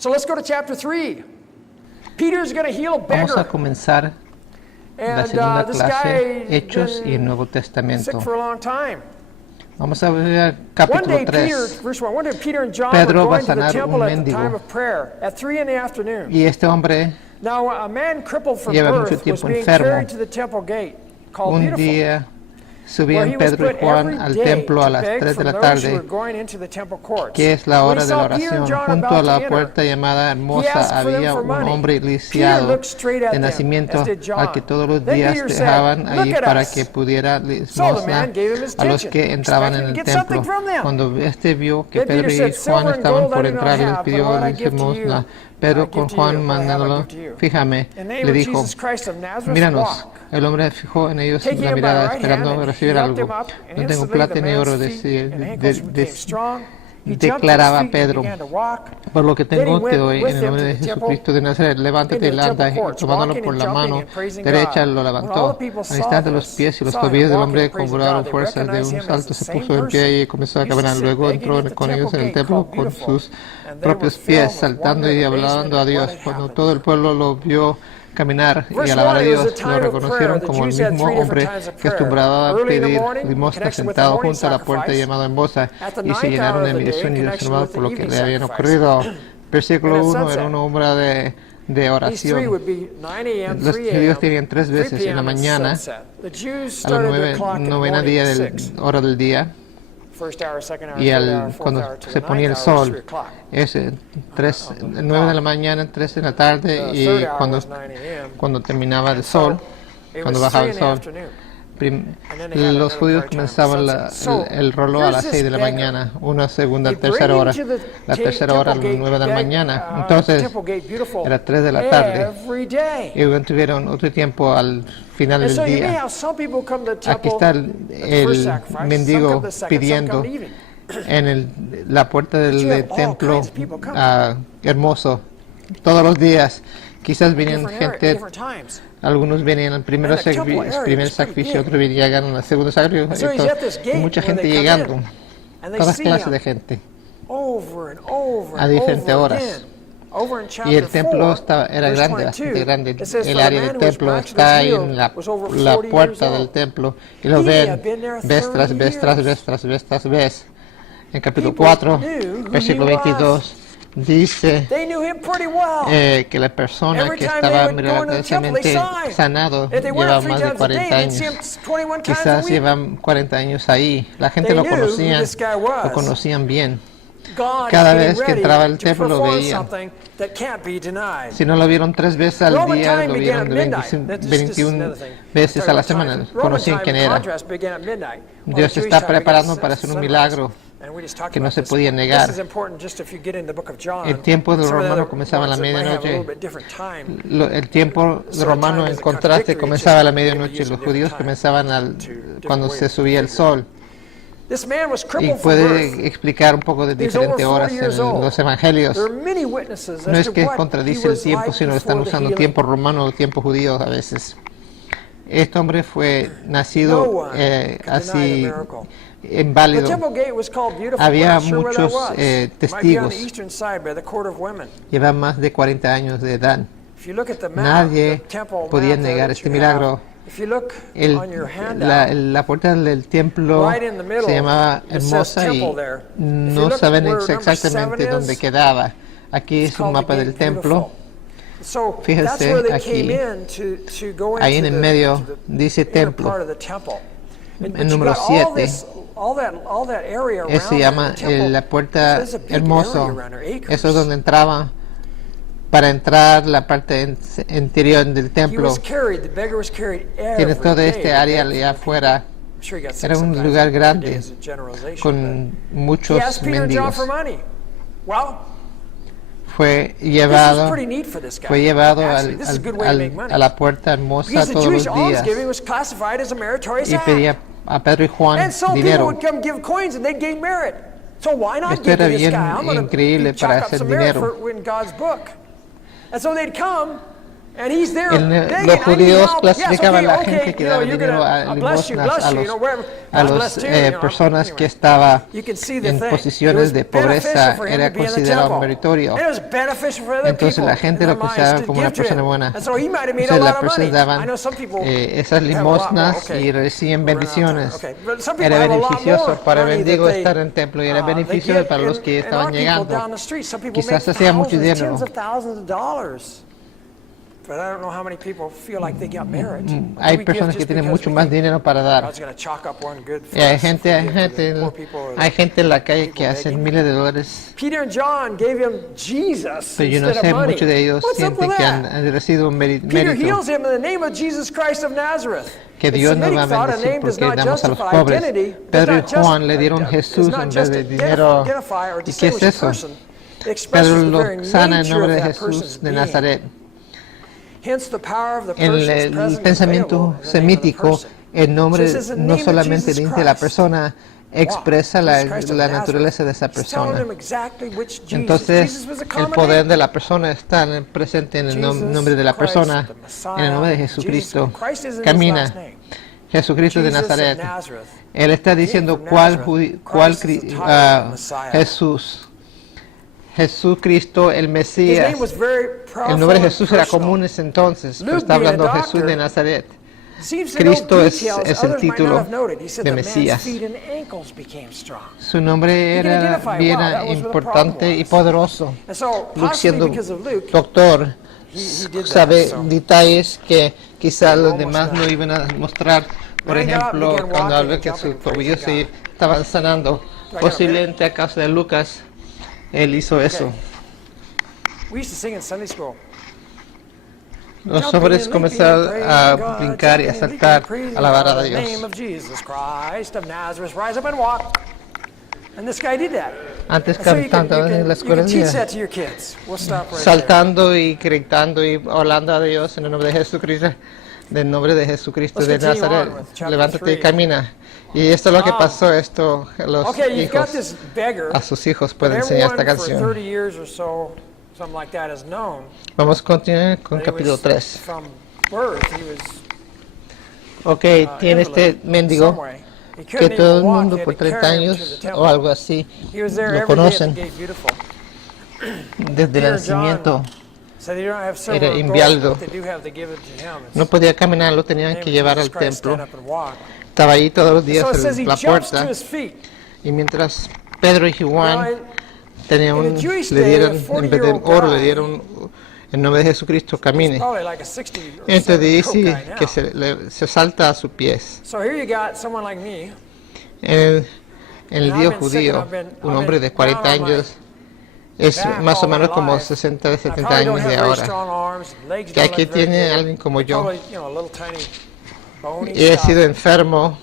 So let's go to chapter 3. Peter's going to heal a Vamos a beggar. comenzar la And segunda this clase, guy Hechos y el Nuevo sick Testamento. for a long time. Vamos a ver One capítulo day, Peter, 3. verse 1, one day Peter and John Pedro were va a going to the sanar temple un at the mendigo. time of prayer at 3 in the afternoon. Y este hombre, Now, a man crippled from Lleva mucho birth was tiempo being enfermo. carried to the temple gate called un Beautiful, día where subían he was Pedro y put Juan every al day templo a to las beg 3 de from la those who were tarde, going into the temple courts. que es la When hora he de la saw Peter and oración. John Junto a about to la enter, puerta llamada he Hermosa asked for them había for un money. hombre Peter lisiado looked straight at de them, nacimiento as did John. al que todos los Then días Peter said, dejaban "Look ahí at para us." que pudiera So the limosna man gave him his a los attention, que entraban en expecting to el get something templo. from them. Cuando este vio que Then Pedro Peter y said, "Silver Juan and estaban gold I por do not entrar, les have, but pidió what I give to you, limosna. I Pedro give con to Juan you, what I have, I mandándolo, give to you. fíjame, In the name le of dijo, Jesus Christ of Nazareth, míranos. walk." El hombre fijó en ellos Taking la him by the mirada, right hand, esperando and recibir he helped algo. him up, and No tengo instantly plata the ni oro, man's feet and ankles became strong. He jumped to his declaraba feet and Pedro. began to walk. Por lo que Then he tengo te went doy with en el them nombre to de the temple, Jesucristo de Nazaret, levántate into y the anda, temple y courts, tomándolo walking por and la jumping mano and praising derecha God. lo When all levantó. the people Al saw instante los this, pies y los saw him tobillos del walking hombre and praising cobraron God, they fuerza, de recognized un him as salto the se same puso en pie person y comenzó a who used to caminar. sit Luego begging entró at the con ellos temple en el gate templo called con Beautiful, sus and they were propios filled pies, with saltando wonder y and hablando a amazement at what Dios. had Cuando happened. todo el pueblo lo vio caminar y Verse alabar a 1, it was a Dios, lo time of prayer. reconocieron The como el Jews had mismo three different hombre times of que prayer. acostumbraba a Early in the pedir morning, in limosna connection with the sentado morning junto a la puerta sacrifice. llamada Hermosa, At the y se ninth llenaron hour de of the day, admiración in y connection observados with por the lo que evening le habían sacrifice. ocurrido. Versículo And at 1 era sunset. una obra de These three oración. would be 9 a.m., Los 3 judíos a.m., tenían 3 3 veces en la p.m. and mañana, sunset. The Jews a las started their clock in the novena morning día at del 6. hora del día, First hour, second hour, y third hour, fourth cuando hour, to se the ponía ninth el hour was sol 3 o'clock. es 9 de la mañana, 3 de la tarde, The y third hour was 9 a.m. cuando terminaba el And sol, so it cuando was bajaba 3 el in the sol, afternoon. And then they had los another judíos prayer time at comenzaban sunset. So, el rollo a here's las this 6 de la beggar. mañana, una segunda, They tercera bring him hora, to the la tercera hora a las temple 9 de la gate, mañana. Entonces temple gate Beautiful era 3 de la tarde, every day. y tuvieron otro tiempo al final And del so you may día. have some people come to the Aquí temple está at the first el sacrifice, some mendigo come to the second, some pidiendo come to evening. en la puerta But you del have all templo kinds of people coming. hermoso todos los días. Quizás venían Different gente, different times. algunos venían al primer And the temple area was pretty sacrificio, big. otros llegaron al segundo sacrificio, So he's at this y gate mucha where gente they come llegando, in, and they todas see clases him de gente. over and over a and diferentes over horas. again. Over in Y el chapter templo 4, era verse grande, 22, bastante grande. it says, El "For the área man del who was templo está miraculously ahí en healed la was over 40 years puerta del old. templo, y lo He ven had been there vez tras 30 vez, tras years. vez, tras vez, tras vez. En capítulo People 4, knew who versículo he was. 22, dice They knew him pretty well. que la persona Every que time they estaba would go into the temple, they milagrosamente saw him. sanado If they went lleva 3 más de times a day, 40 they'd see him años. 21 times a Quizás week. llevan 40 años ahí. La gente They lo knew who conocía, this guy was. lo conocían bien. God is Cada getting vez que ready entraba al to templo lo perform veían. something that can't be denied. Si no lo vieron 3 veces al Roman día, time lo began vieron at de midnight. This is 21 another thing. veces a la Talking about semana. time. Roman Conocían time, quién in era. contrast, began at midnight. While Dios the se Jewish está time began preparando at para hacer un sunrise. milagro And we just talked que no about se this. podía negar. This is important just if you get in the book of John. El tiempo del Some of the romano other comenzaba a la ones that might have a medianoche. little bit different time. El tiempo So romano, time en is a contraste, contradictory, comenzaba a la it's just medianoche. maybe Los using judíos different comenzaban different cuando way se of subía el figuring. sol. This man was Y crippled from puede birth. explicar un poco de He was over diferentes 40 horas years en old. los evangelios. There are many witnesses No as es to que what he contradice el was tiempo, like sino están before the usando healing. tiempo romano o tiempo judío a veces. Este hombre fue No nacido one could deny the así miracle. The inválido. temple gate was called Beautiful. Había We're not sure where that muchos, was. It might be on testigos. the eastern side by the court of women. Lleva más de 40 años de edad. If you look at the map, Nadie the temple podía map there negar that este you milagro. have, if you look El- on your handout, la puerta del templo right in the middle, se llamaba it says Hermosa y temple there. If you no look saben where number exactamente 7 dónde is, quedaba. Aquí it's es un called the mapa gate del templo. Beautiful. So Fíjense that's where they aquí, came in to go ahí en into el medio to the dice inner templo. part of the temple. But El you número got all 7. this, all that area around Se llama the temple. la puerta There's a big hermoso. area around there, acres. Eso es donde entraba para entrar la parte interior del He templo. was carried, the beggar was carried every Tiene toda day este to área beg allá for the afuera I'm sure he got sick Era un sometimes lugar every grande, day as a generalization, con but muchos he asked Peter and John mendigos. for money. Well, Fue this is llevado, pretty neat for this guy. fue llevado Actually, this is a good way to make money. a la puerta hermosa Because the todos Jewish los días almsgiving was classified as a meritorious y act. pedía a Pedro y Juan And so people dinero. would come give coins and they'd gain merit. So why not Esto give to era this bien guy? I'm going increíble to para chalk up hacer some merit dinero. for in God's book. And so they'd come And he's there begging, los "I need judíos help." clasificaban Yes, a la okay, gente que you daba know, you're dinero gonna, a bless you, limosnas bless you, you know, wherever. a God las bless too, you know. personas Anyway. que estaban You can see the en thing. It posiciones was de beneficial pobreza for him era to be in the considerado temple. meritorio. And it was beneficial for other Entonces people la gente in their lo minds consideraba to como una give to persona him. buena. And so he might have made a Entonces lot las of money. personas daban I know some people esas have a lot more. limosnas Okay. y recibían We're running out of time. bendiciones. Okay. But some people Era have a lot beneficioso more para el money mendigo that they, estar en el templo y era they beneficio get, para los que and estaban our people llegando. down the street, some people Quizás make hacía mucho thousands, dinero. tens of thousands of dollars. But I don't know how many people feel like they got merit. Hay Do we give personas que just tienen because mucho we más think dinero para dar. God's gonna chalk up one good for Y hay us if gente, we hay give to the gente, poor people or the hay gente en la calle people que hacen begging? miles de dólares, Peter and John gave him Jesus pero yo no instead sé, of money. muchos de ellos What's up sienten with que that? han recibido un Peter mérito heals him in the name of Jesus Christ of Nazareth. que In Dios nos Semitic va a thought, a bendecir name does porque not damos a los justify pobres. identity, does Pedro y not just- Juan le dieron does Jesús not en vez just de dinero. identify or ¿Y qué es distinguish a eso? person. It expresses Pedro the lo very sana en nature nombre of de that Jesús person's de being. Nazaret. Hence, the power of the En person is el present and pensamiento available in the name of the semítico, person. el nombre So it says, "In the no name of solamente Jesus dice la Christ." persona, expresa Jesus Christ of la Nazareth. naturaleza de esa He's telling persona. them exactly which Jesus. Entonces, Jesus was a el common poder name. de la persona está presente en el Jesus nombre de la Christ, persona, the Messiah, en el nombre de Jesus. Jesucristo. Christ isn't his Camina, last name. Jesucristo de Jesus of Nazaret. Nazareth. Él está diciendo from cuál, Nazareth. cuál Christ is the title of the Messiah. Jesús. Jesucristo, el His Mesías. name was very powerful El nombre de and Jesús era personal. común en ese entonces, pero Luke, está being a hablando Jesús doctor, de Nazaret. Seems to Cristo know es details el others might not título have noted. He said de the man's Mesías. feet and ankles became strong. Su nombre You can era identify, bien wow, that was what the importante problem y was. poderoso. And so, Luke, possibly siendo because of Luke, doctor, he did that, sabe so. detalles que quizás los Almost demás no done. iban a mostrar. Por Man got up and ejemplo, began cuando walking habló and que jumping su and tobillo praising se estaban sanando, a posiblemente a causa de Lucas, él hizo eso. we used to sing in Sunday school. Los Jumping hombres and comenzaron leaping, a praising God, brincar y a jumping and saltar, leaping, praising a alabar a God, in the Dios. name of Jesus Christ of Nazareth, rise up and walk. And this guy did that. Antes And so you can, cantando en la you escuela can teach mía, that to your kids. We'll stop right saltando y gritando y hablando a Dios en el nombre de Jesucristo, del nombre de Jesucristo Let's de continue on Nazaret. with chapter Levántate y 3. camina. Y esto es lo que pasó, esto los there. Okay, you've got hijos, this beggar. a sus hijos But pueden enseñar esta everyone for canción. 30 years or so, something like that, has known Vamos a continuar con that he capítulo was 3. from birth. He was Ok, tiene este invalid in mendigo some way. He que couldn't todo even el walk. mundo They had por to carry 30 him to años the o temple. algo así He was there lo every day at the conocen. gate beautiful. Desde el Peter and nacimiento. John said they don't have Era silver or gold, inválido. but they do have to give it to him. It's No podía caminar, lo the tenían name que of llevar Jesus al Christ, stand templo. up and walk. Estaba ahí todos los días So it says he en la jumps to puerta. his feet. Y mientras Pedro y Now, Juan tenían in the Jewish le day, dieron, a en vez de 40-year-old oro, le guy dieron en nombre de Jesucristo, camine. probably like a 60 or Entonces 70-year-old dice guy que now. se salta a sus pies. So here you got someone like me. En el And Dios I've been sick and judío, I've been un hombre de 40 down on my años, es back más o all my menos como life. 60, I 70 probably don't años de have very ahora. strong arms, legs Que don't aquí look very tiene good. alguien como yo. Probably, you know, a little tiny bony Y he stuff. sido enfermo,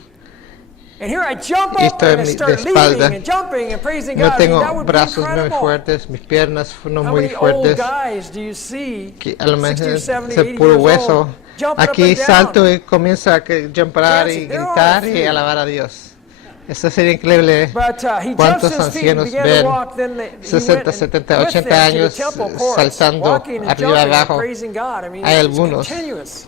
And here I jump y up estoy and I de start espalda. leaping and jumping and praising no God. I mean, tengo that would be brazos muy incredible. fuertes, mis piernas no How muy many old fuertes, guys do you see, que a lo 60 or mejor 70, es 80 puro years hueso. old, jumping up Aquí and down? salto y comienzo a jumpar y Dancing. There are gritar a y few. alabar a Dios. Eso sería increíble. But he jumps ¿Cuántos to his feet and ancianos began to ven walk. Then he 60, went and 70, with 80 them to the años temple courts, saltando walking and arriba jumping and abajo? praising God. I mean, Hay it's algunos. continuous.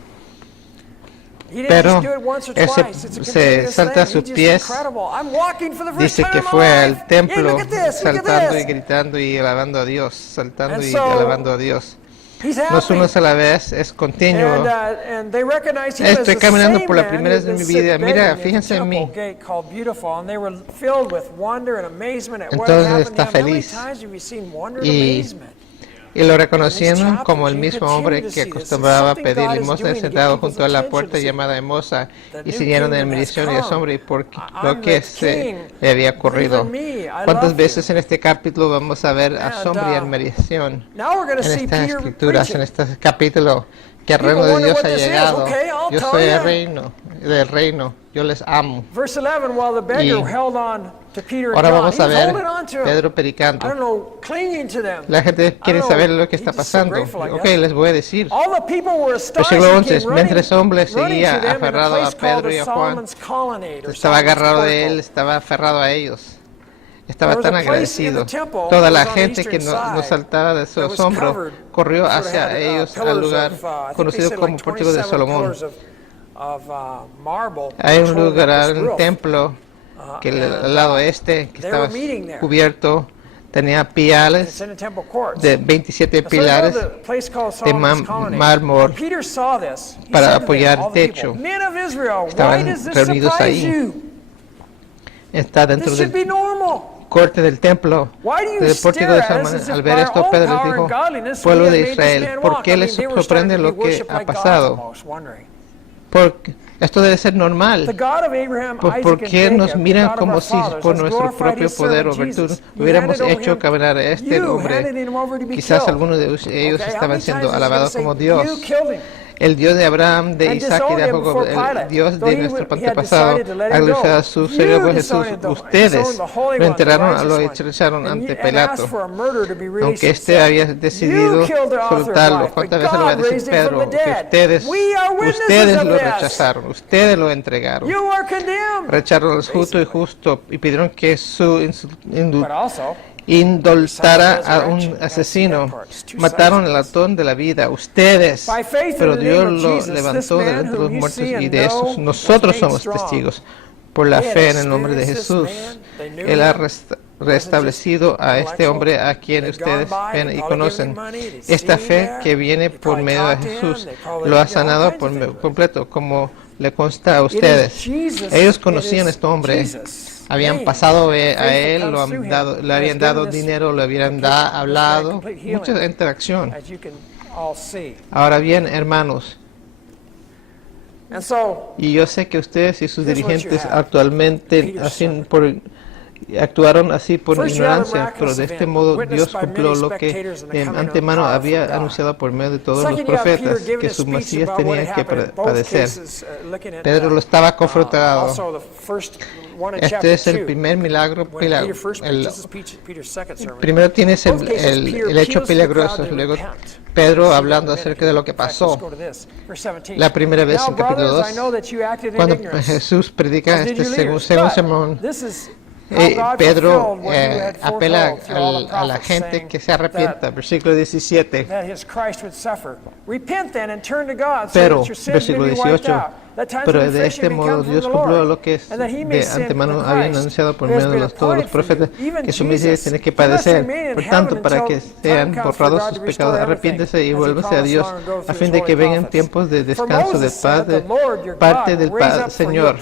He didn't Pero just do it once or ese twice. It's a se continuous salta a thing. sus He's just pies. incredible. I'm walking for the first Dice time que in my fue life. al Hey, templo look at this, look at saltando y this. gritando y alabando a Dios, saltando And y so, alabando a Dios. He's No es happy. uno a la vez, es continuo. And they recognized him as Estoy the caminando same por la man primera who vez en had mi been vida. begging Mira, at the fíjense en temple mí. gate called Beautiful, and they were filled with wonder and amazement at what Entonces had happened to está him. How many feliz. times have you seen wonder and Y amazement? Y lo In reconocieron these como el chapters, you mismo hombre continue to que see this. acostumbraba a Something pedir God is limosna doing to get sentado people's junto a la attention puerta to see llamada Hermosa the y new se llenaron de kingdom has admiración y come. asombro y por I'm lo the que king. le había Believe ocurrido. in me. I ¿Cuántas love you. veces en este capítulo vamos a ver And, asombro y admiración Now we're going to en see estas Peter escrituras, en preaching. este capítulo? Que el People reino de wonder Dios what ha this is. llegado. Okay, I'll Yo tell soy you. del reino, yo les amo. Verse 11, while the beggar Y held on to Peter and ahora John, vamos he a was ver holding on to him. Pedro I predicando. don't know, clinging to them. La gente quiere I don't saber know, lo que he's está just so pasando. grateful, I Ok, guess. les voy a decir. All the people were astonished. Versículo He 11, came mientras running, hombre running seguía to them in a aferrado place a called Pedro y the a Juan, Solomon's Colonnade, or estaba Solomon's agarrado de Portico. él, estaba aferrado a ellos. estaba tan agradecido. Toda la gente que no saltaba de su asombro corrió hacia ellos al lugar conocido como Pórtico de Salomón. Hay un lugar en el templo que al lado este que estaba cubierto, tenía pilares de 27 pilares de mármol para apoyar el techo. Estaban reunidos ahí. Está dentro del corte del templo, del pórtico de Salomón. Al ver esto, Pedro les dijo: pueblo de Israel, ¿por qué les sorprende lo que ha pasado? Porque esto debe ser normal. ¿Por qué nos miran como si por nuestro propio poder o virtud hubiéramos hecho caminar a este hombre? Quizás algunos de ellos estaban siendo alabados como Dios. El Dios de Abraham, de Isaac y de Jacob, el Dios de nuestro antepasado, ha glorificado a su Señor Jesús. Ustedes lo enterraron, lo echaron ante Pilato, aunque éste había decidido soltarlo. ¿Cuántas veces lo va a decir Pedro? Que ustedes lo rechazaron, ustedes lo entregaron. Rechazaron al justo y justo y pidieron que indultara a un asesino. Mataron el latón de la vida, ustedes, pero Dios lo levantó de entre los muertos, y de eso nosotros somos testigos. Por la fe en el nombre de Jesús, Él ha restablecido a este hombre a quien ustedes ven y conocen. Esta fe que viene por medio de Jesús lo ha sanado por completo, como le consta a ustedes. Ellos conocían a este hombre. Habían pasado a él, le habían dado dinero, le habían hablado, mucha interacción. Ahora bien, hermanos, y yo sé que ustedes y sus dirigentes actualmente actuaron así por ignorancia, pero de este modo Dios cumplió lo que de antemano había anunciado por medio de todos los profetas, que su Mesías tenía que padecer. Pedro lo estaba confrontado. Este es el primer milagro. Primero tienes el hecho peligroso, luego Pedro hablando acerca de lo que pasó. La primera vez en capítulo 2, cuando Jesús predica este segundo sermón, Pedro apela a la gente que se arrepienta. Versículo 17. Pero, versículo 18, pero de este modo Dios cumplió lo que de antemano habían anunciado por medio de todos los profetas, que su Mesías tiene que padecer. Por tanto, para que sean borrados sus pecados, arrepiéntese y vuélvase a Dios, a fin de que vengan tiempos de descanso de paz de parte del Señor,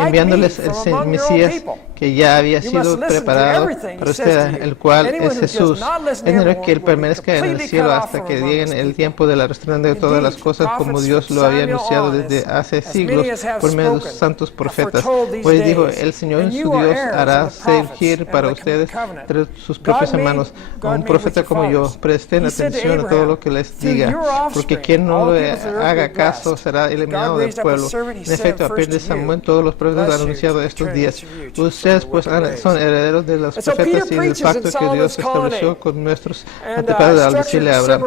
enviándoles el Mesías que ya había sido preparado para usted, el cual es Jesús. Es necesario que Él permanezca en el cielo hasta que llegue el tiempo de la restauración de todas las cosas, como Dios lo había anunciado desde hace siglos por medio de sus santos profetas. Pues dijo, el Señor su Dios hará surgir para ustedes entre sus propios hermanos como un profeta como yo. Presten atención a todo lo que les diga, porque quien no le haga caso será eliminado del pueblo. En efecto, a partir de Samuel todos los profetas han anunciado estos días. Ustedes pues son herederos de los profetas y del pacto que Dios estableció con nuestros antepasados al decirle a Abraham: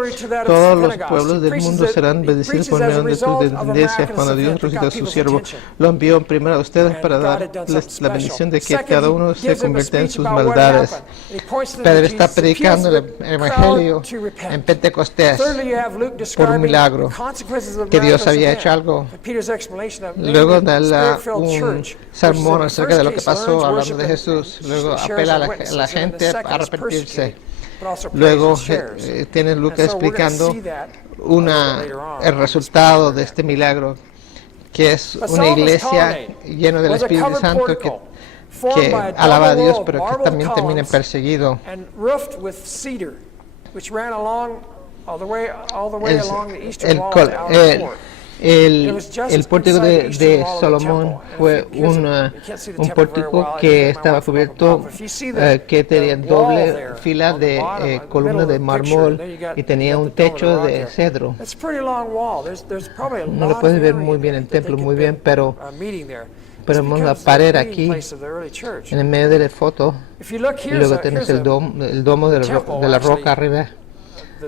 todos los pueblos del mundo serán bendecidos por medio de tu descendencia. Cuando Dios resucitó a su siervo, lo envió primero a ustedes para darles la bendición de que cada uno se convierta en sus maldades. Pedro está predicando el Evangelio en Pentecostés por un milagro, que Dios había hecho algo. Luego da un sermón acerca de lo que pasó, hablando de Jesús. Luego apela a la gente a arrepentirse. Luego tiene Lucas explicando el resultado de este milagro, que es una iglesia llena del Espíritu Santo que alaba a Dios, pero que también termina perseguido. El pórtico de Salomón fue un pórtico que estaba cubierto, que tenía doble fila de columnas de mármol y tenía un techo de cedro. No lo puedes ver muy bien el templo, muy bien, pero ponemos la pared aquí en el medio de la foto, y luego tienes el domo de la roca arriba.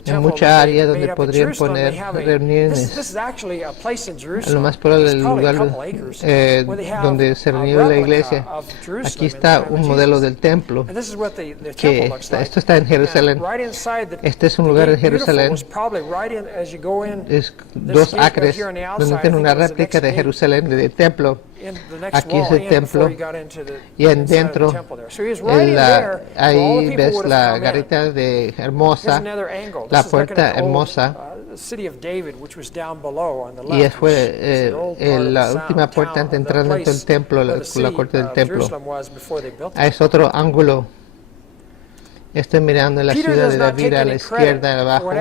en mucha área donde podrían poner reuniones. Lo más probable el lugar donde se reunió la iglesia. Aquí está un modelo del templo, que esto está en Jerusalén. Este es un lugar en Jerusalén, es 2 acres, donde tiene una réplica de Jerusalén, del templo. Aquí es el templo, y dentro, ahí ves la garita de hermosa, la puerta hermosa, y fue la última puerta antes de entrar dentro del templo, la corte del templo. Es otro ángulo. Estoy mirando la ciudad de David a la izquierda, abajo.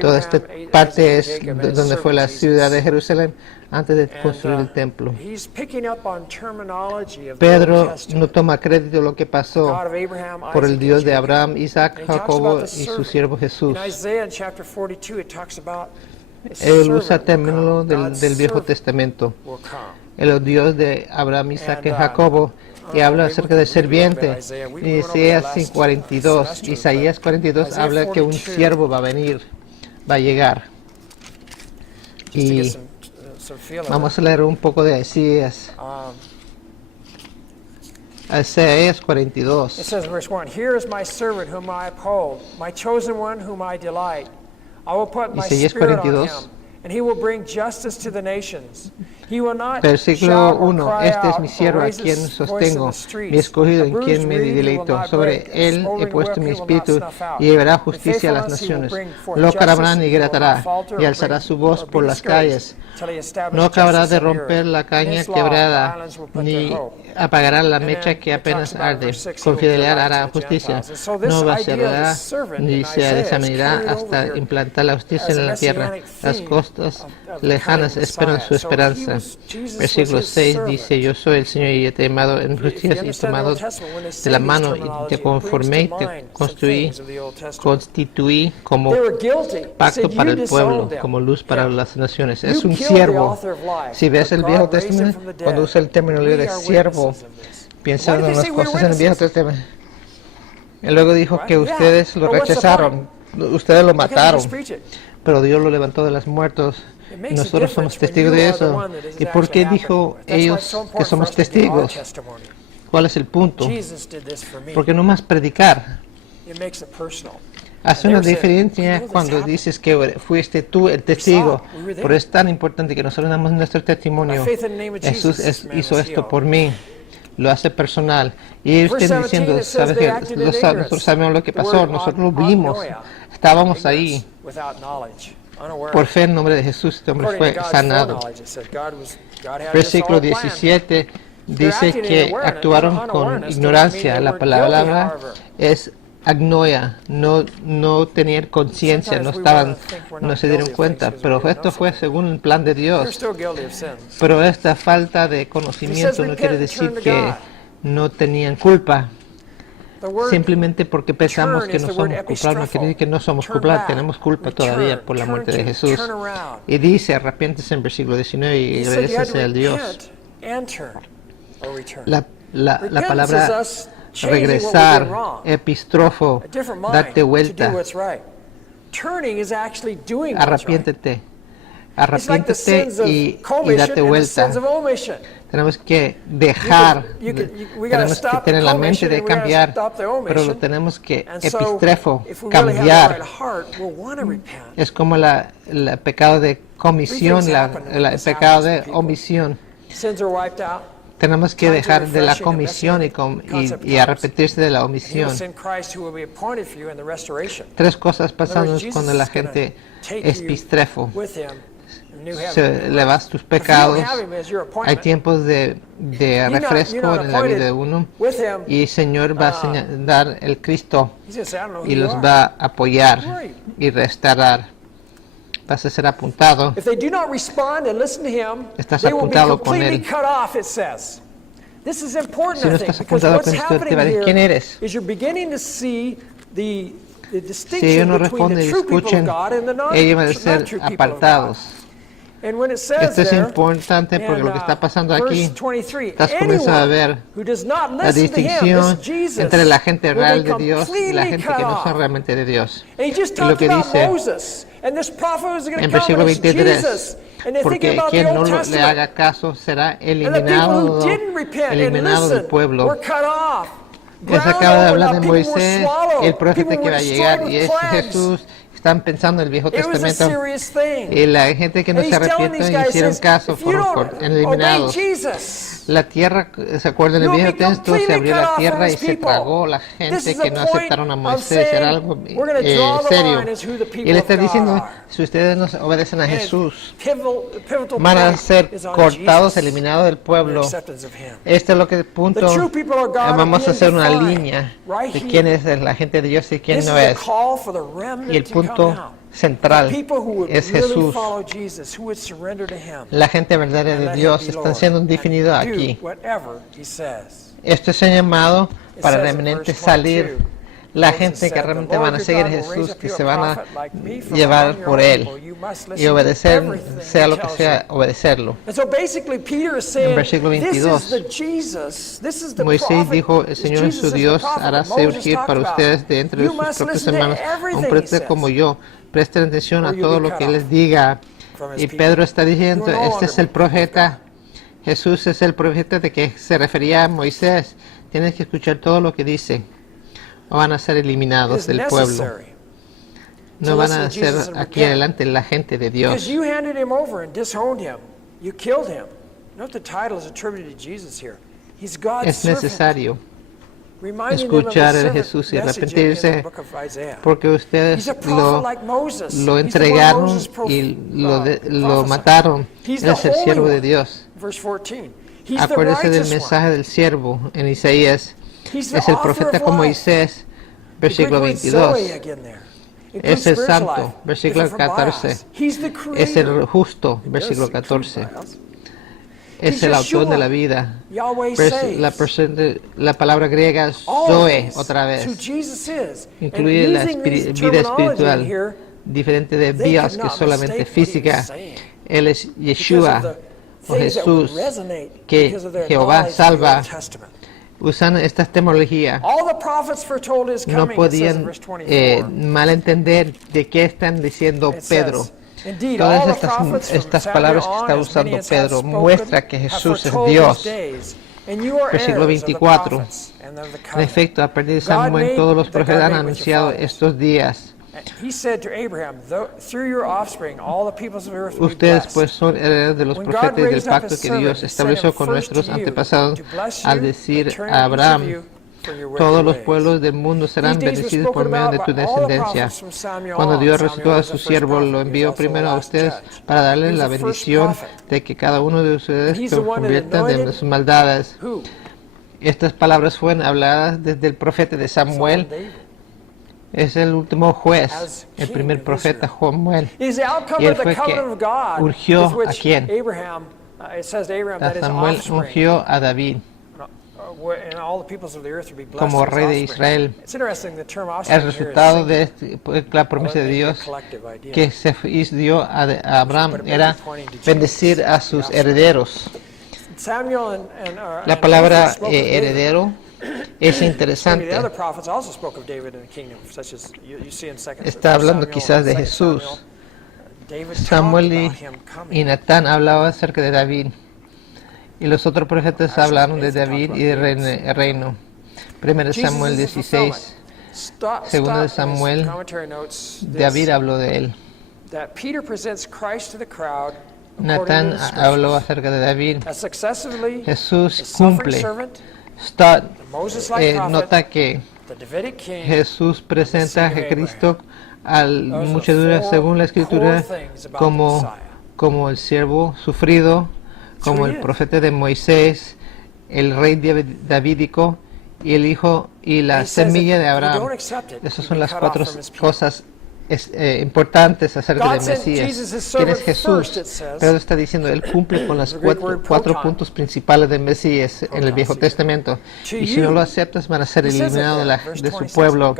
Toda esta parte es donde fue la ciudad de Jerusalén antes de construir el templo. Pedro no toma crédito de lo que pasó por el Dios de Abraham, Isaac, Jacobo y su siervo Jesús. Él usa términos del Viejo Testamento. El Dios de Abraham, Isaac y Jacobo, y habla acerca del serviente. Isaías 42 habla que un siervo va a venir, va a llegar. Y vamos a leer un poco de Isaías. Isaías 42. It says, verse 1, "Here is my servant whom I uphold, my chosen one whom I delight. I will put my spirit on him, and he will bring justice to the nations. Versículo 1. Este es mi siervo a quien sostengo, mi escogido en quien me deleito. Sobre él he puesto mi espíritu y llevará justicia a las naciones. No clamará ni gritará, y alzará su voz por las calles. No acabará de romper la caña quebrada, ni apagará la mecha que apenas arde. Con fidelidad hará justicia. No vacilará ni se examinará hasta implantar la justicia en la tierra. Las costas lejanas esperan su esperanza. Versículo 6 dice: Yo soy el Señor y te he llamado en justicia y tomado de la mano y te conformé y te constituí como pacto para el pueblo, como luz para las naciones. Es un siervo. Si ves el Viejo Testamento, cuando usa el término de siervo, piensa en las cosas en el Viejo Testamento. Y luego dijo que ustedes lo rechazaron, ustedes lo mataron, pero Dios lo levantó de los muertos. Y nosotros somos testigos de eso. ¿Y por qué dijo ellos que somos testigos? ¿Cuál es el punto? Porque no más predicar. Hace una diferencia cuando dices que fuiste tú el testigo. Por eso es tan importante que nosotros damos nuestro testimonio. Jesús hizo esto por mí. Lo hace personal. Y ellos están diciendo, ¿sabes qué? Nosotros sabemos lo que pasó. Nosotros lo vimos. Estábamos ahí. Por fe en nombre de Jesús, este hombre fue sanado. Versículo 17 dice que actuaron con ignorancia. La palabra es agnoia, no tenían conciencia, no se dieron cuenta. Pero esto fue según el plan de Dios. Pero esta falta de conocimiento no quiere decir que no tenían culpa. Simplemente porque pensamos que no somos culpables, no quiere decir que no somos culpables, tenemos culpa todavía por la muerte de Jesús. Y dice, arrepiéntese en versículo 19 y agradecese al Dios. La palabra regresar, epistrofo, darte vuelta, arrepiéntete y date vuelta. Tenemos que dejar, tenemos que tener la mente de cambiar, pero lo tenemos que epistrefo, cambiar. Es como el pecado de comisión, el pecado de omisión. Tenemos que dejar de la comisión y arrepentirse de la omisión. 3 cosas pasan cuando la gente epistrefo. Se le vas tus pecados. Hay tiempos de refresco en la vida de uno y el Señor va a dar el Cristo y los va a apoyar y restaurar. Vas a ser apuntado. Estás apuntado con Él. Si no estás apuntado con esto, te va a decir quién eres. Si ellos no responden y escuchen, ellos van a ser apartados. Esto es importante porque lo que está pasando aquí, estás comenzando a ver la distinción entre la gente real de Dios y la gente que no son realmente de Dios. Y lo que dice en versículo 23, porque quien no le haga caso será eliminado del pueblo. Se acaba de hablar de Moisés, el profeta que va a llegar, y es Jesús. Están pensando en el Viejo Testamento, y la gente que no se arrepiente y hicieron caso fueron eliminados. La tierra, ¿se acuerdan del Viejo Testamento? Se abrió la tierra y se tragó la gente que no aceptaron a Moisés. Era algo serio. Y él está diciendo, si ustedes no obedecen a Jesús, van a ser cortados, eliminados del pueblo. Este es lo que punto, vamos a hacer una línea de quién es la gente de Dios y quién no es. Y el punto central es Jesús. La gente verdadera de Dios está siendo definido aquí. Esto es un llamado para realmente salir. La gente que realmente van a seguir a Jesús, que se van a llevar por Él y obedecer, sea lo que sea, obedecerlo. En versículo 22, Moisés dijo, el Señor su Dios hará surgir para ustedes de entre sus propios hermanos a un profeta como yo. Presten atención a todo lo que Él les diga. Y Pedro está diciendo, este es el profeta. Jesús es el profeta de que se refería a Moisés. Tienes que escuchar todo lo que dice. O van a ser eliminados del pueblo. No van a ser aquí adelante la gente de Dios. Es necesario escuchar a Jesús y arrepentirse, porque ustedes lo entregaron y lo mataron. Él es el siervo de Dios. Acuérdese del mensaje del siervo en Isaías. Es el profeta como Moisés, versículo 22. Es el santo, versículo 14. Es el justo, versículo 14. Es el autor de la vida. La palabra griega Zoe, otra vez, incluye la vida espiritual, diferente de bios, que es solamente física. Él es Yeshua, o Jesús, que Jehová salva. Usan esta etimología, no podían malentender de qué están diciendo Pedro. Todas estas palabras que está usando Pedro muestra que Jesús es Dios. Versículo 24. En efecto, a partir de Samuel, todos los profetas han anunciado estos días. Ustedes pues son herederos de los profetas y del pacto que Dios estableció con nuestros antepasados al decir a Abraham, todos los pueblos del mundo serán bendecidos por medio de tu descendencia. Cuando Dios resucitó a su siervo, lo envió primero a ustedes para darles la bendición de que cada uno de ustedes se convierta de sus maldades. Estas palabras fueron habladas desde el profeta de Samuel. Es el último juez, el primer profeta Samuel. Y él fue que ungió a quién. A Samuel ungió a David como rey de Israel. El resultado de la promesa de Dios que se dio a Abraham era bendecir a sus herederos. La palabra heredero es interesante. Está hablando quizás de Jesús. Samuel y Natán hablaban acerca de David. Y los otros profetas hablaron de David y del reino. 1 Samuel 16. 2 Samuel, David habló de él. Natán habló acerca de David. Jesús cumple. Nota que Jesús presenta a Cristo a muchedumbre según la Escritura como el siervo sufrido, como el profeta de Moisés, el rey davídico y el hijo y la semilla de Abraham. Esas son las cuatro cosas importantes acerca del Mesías. ¿Quién es Jesús? Pedro está diciendo, él cumple con los cuatro puntos principales del Mesías en el Viejo Testamento. Y si no lo aceptas, van a ser eliminados de su pueblo.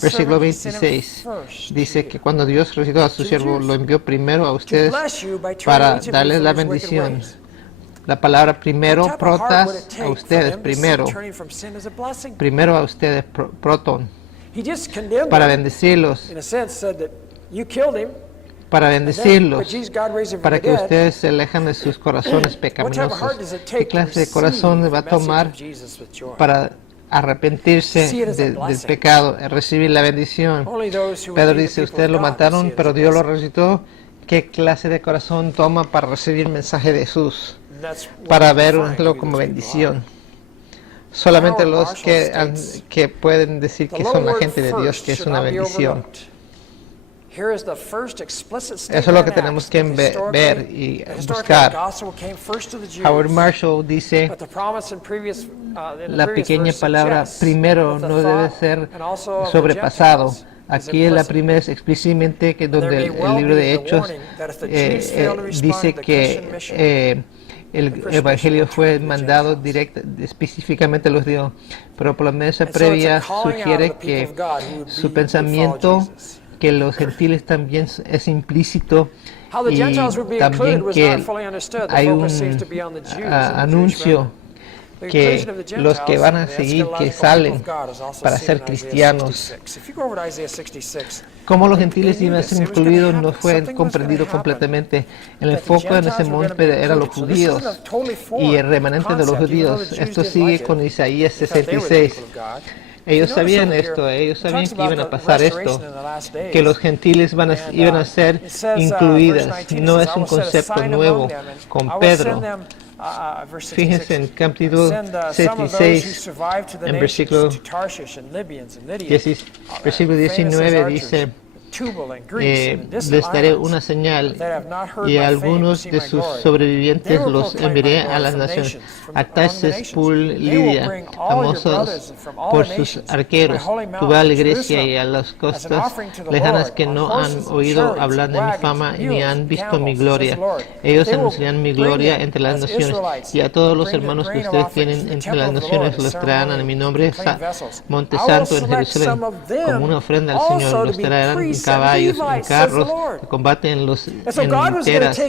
Versículo 26 dice que cuando Dios resucitó a su siervo, lo envió primero a ustedes para darles la bendición. La palabra primero, protas, a ustedes, primero a ustedes, proton, para bendecirlos, para que ustedes se alejen de sus corazones pecaminosos. ¿Qué clase de corazón va a tomar para arrepentirse del pecado, recibir la bendición? Pedro dice, ustedes lo mataron, pero Dios lo resucitó. ¿Qué clase de corazón toma para recibir el mensaje de Jesús, para verlo como bendición? Solamente los que pueden decir que son la gente de Dios, que es una bendición. Eso es lo que tenemos que ver y buscar. Howard Marshall dice, la pequeña palabra primero no debe ser sobrepasado. Aquí en la primera es explícitamente que donde el libro de Hechos dice que el evangelio fue mandado específicamente a los judíos, pero por la mesa previa sugiere que su pensamiento que los gentiles también es implícito y también que hay un anuncio que los que van a seguir, que salen para ser cristianos. Cómo los gentiles iban a ser incluidos no fue comprendido completamente. El enfoque en ese momento eran los judíos y el remanente de los judíos. Esto sigue con Isaías 66. Ellos sabían esto, ellos sabían que iban a pasar esto, que los gentiles iban a ser incluidas. No es un concepto nuevo. Con Pedro, fíjense en capítulo 76, en versículo 19 dice, les daré una señal y a algunos de sus sobrevivientes los enviaré a las naciones, a Tarsis, Pul, Lidia, famosos por sus arqueros, Tubal y Grecia, y a las costas lejanas que no han oído hablar de mi fama ni han visto mi gloria. Ellos anunciarán mi gloria entre las naciones, y a todos los hermanos que ustedes tienen entre las naciones los traerán a mi nombre, Monte Santo en Jerusalén, como una ofrenda al Señor. Los traerán en caballos, en carros de combate, en literas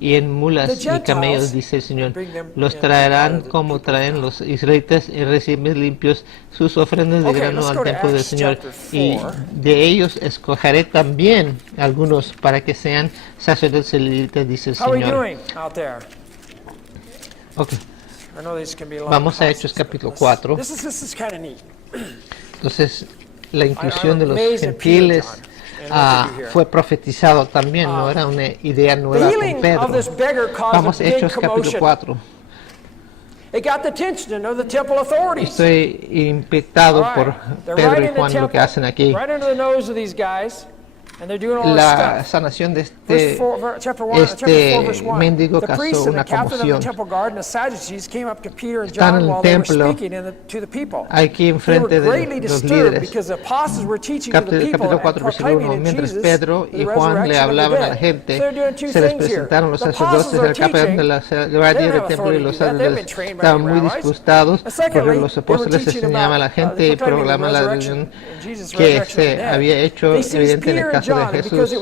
y en mulas y camellos, dice el Señor. Los traerán como traen los israelitas y reciben limpios sus ofrendas de grano al templo del Señor. Y de ellos escogeré también algunos para que sean sacerdotes israelitas, dice el Señor. Okay. Vamos a Hechos capítulo 4. Entonces, la inclusión de los gentiles fue profetizado también, no era una idea nueva con Pedro. Vamos a Hechos capítulo 4. Estoy impactado por Pedro y Juan lo que hacen aquí. La sanación de este mendigo causó una conmoción. Están en el templo, aquí enfrente de los líderes. Capítulo 4, versículo 1. Mientras Pedro y Juan le hablaban a la gente, se les presentaron los sacerdotes del capitán de la guardia del templo, y los sacerdotes estaban muy disgustados porque los apóstoles enseñaban a la gente y proclamaban la religión que se había hecho evidente en el caso de Jesús.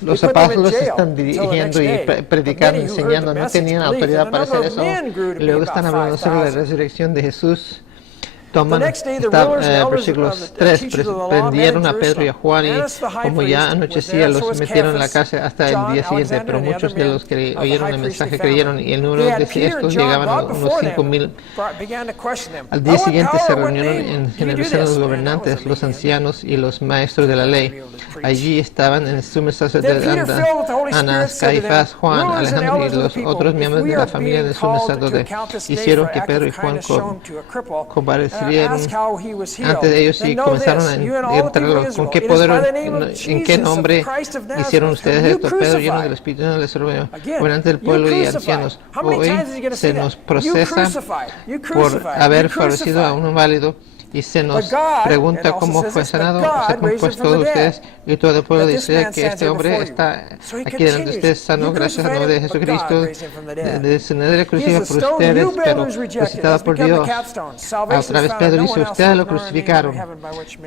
Los apóstoles están dirigiendo y predicando, enseñando, no tenían autoridad para hacer eso. Y luego están hablando sobre la resurrección de Jesús. Toman versículos 3, prendieron a Pedro y a Juan, y como ya anochecía los metieron en la cárcel hasta el día siguiente, pero muchos de los que oyeron el mensaje creyeron, y el número de estos llegaban a unos 5,000. Al día siguiente se reunieron en Jerusalén los gobernantes, los ancianos y los maestros de la ley. Allí estaban en el sumo sacerdote Anás, Caifás, Juan, Alejandro y los otros miembros de la familia del sumo sacerdote. Hicieron que Pedro y Juan comparecieran ante de ellos y comenzaron a entrarlos. ¿Con qué poder, en qué nombre hicieron ustedes esto? Pedro, lleno del Espíritu, les ordenó, delante del pueblo y ancianos, hoy se nos procesa por haber favorecido a uno válido y se nos pregunta cómo fue sanado, se compuesto todos ustedes y todo el pueblo dice que este hombre está aquí delante de ustedes sano gracias al nombre de Jesucristo, descendido crucificado por ustedes, pero resucitado por Dios. Otra vez Pedro dice, ustedes lo crucificaron.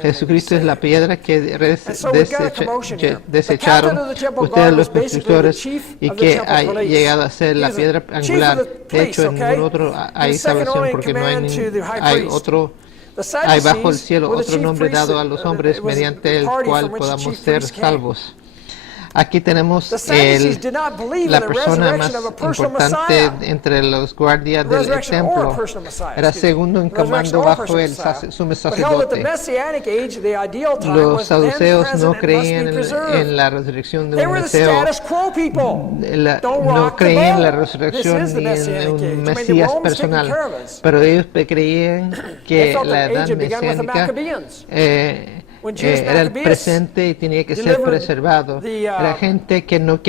Jesucristo es la piedra que desecharon ustedes los constructores y que ha llegado a ser la piedra angular. De hecho, en ningún otro hay salvación porque no hay bajo el cielo otro nombre dado a los hombres mediante el cual podamos ser salvos. Aquí tenemos la persona más importante entre los guardias del templo. Era segundo en comando bajo el sumo sacerdote. Los saduceos no creían en la resurrección de un Mesías, no creían en la resurrección ni en un Mesías personal, pero ellos creían que la edad mesiánica era el presente y tenía que ser preservado. Era gente que ellos no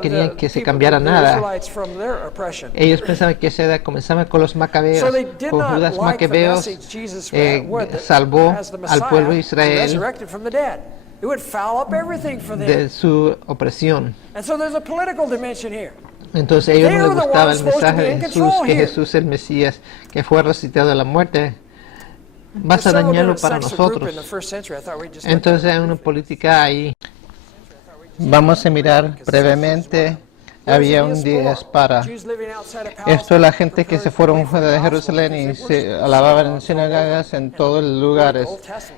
querían que se cambiara nada. Ellos pensaban que esa edad comenzaba con los macabeos. Con Judas Macabeos salvó al pueblo de Israel de su opresión. Entonces a ellos no les gustaba el mensaje de Jesús, que Jesús es el Mesías, que fue resucitado de la muerte. Vas a dañarlo para nosotros. Entonces hay una política ahí. Vamos a mirar brevemente. Había un dispara. Esto es la gente que se fueron de Jerusalén y se alababan en sinagogas en todos los lugares.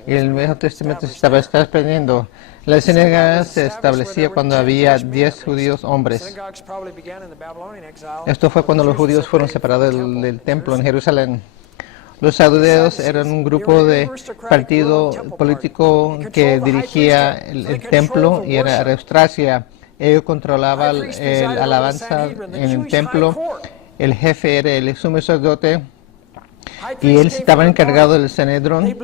Y el Viejo Testamento se estaba aprendiendo. La sinagoga se establecía cuando había 10 judíos hombres. Esto fue cuando los judíos fueron separados del templo en Jerusalén. Los saduceos eran un grupo de partido político que dirigía el templo y era aristocracia. Ellos controlaban la alabanza en el templo. El jefe era el sumo sacerdote y él estaba encargado del Sanedrón.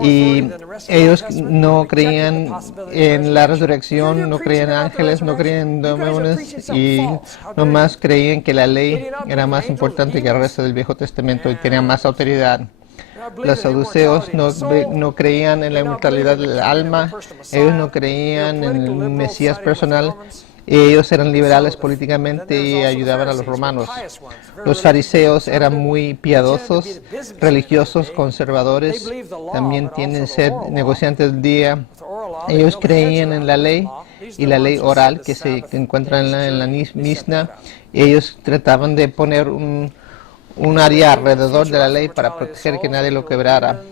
Y ellos no creían en la resurrección, no creían en ángeles, no creían en demonios y nomás creían que la ley era más importante que el resto del Viejo Testamento y tenía más autoridad. Los saduceos no creían en la inmortalidad del alma, ellos no creían en el Mesías personal. Ellos eran liberales políticamente y ayudaban a los romanos. Los fariseos eran muy piadosos, religiosos, conservadores. También tienen que ser negociantes del día. Ellos creían en la ley y la ley oral que se encuentra en la Misna. Ellos trataban de poner un área alrededor de la ley para proteger que nadie lo quebrara.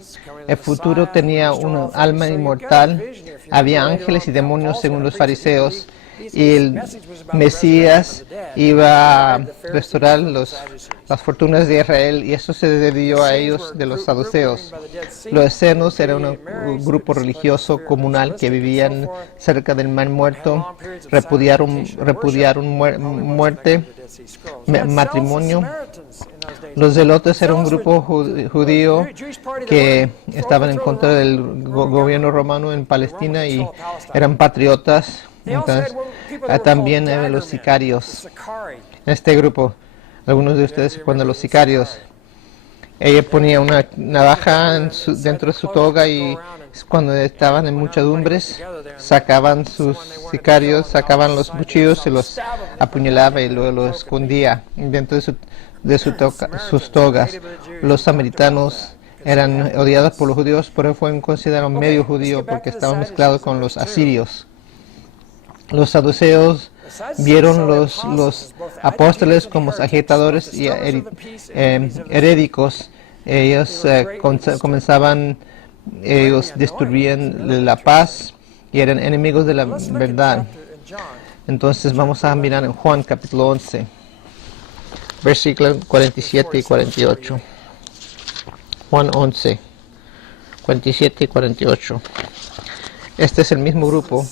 El futuro tenía un alma inmortal. Había ángeles y demonios según los fariseos. Y el Mesías iba a restaurar las fortunas de Israel y eso se debió a ellos de los saduceos. Los escenos eran un grupo religioso comunal que vivían cerca del Mar Muerto, repudiaron muerte, matrimonio. Los zelotes eran un grupo judío que estaban en contra del gobierno romano en Palestina y eran patriotas. Entonces, también los sicarios. En este grupo, algunos de ustedes cuando los sicarios, ella ponía una navaja dentro de su toga y cuando estaban en muchedumbres, sacaban sus sicarios, sacaban los cuchillos y los apuñalaba y luego los escondía dentro de sus togas. Los samaritanos eran odiados por los judíos, pero fueron considerados medio judío porque estaban mezclados con los asirios. Los saduceos vieron los apóstoles como agitadores y heréticos. Ellos ellos destruían la paz y eran enemigos de la verdad. Entonces vamos a mirar en Juan capítulo 11, versículos 47 y 48. Juan 11, 47 y 48. Este es el mismo grupo.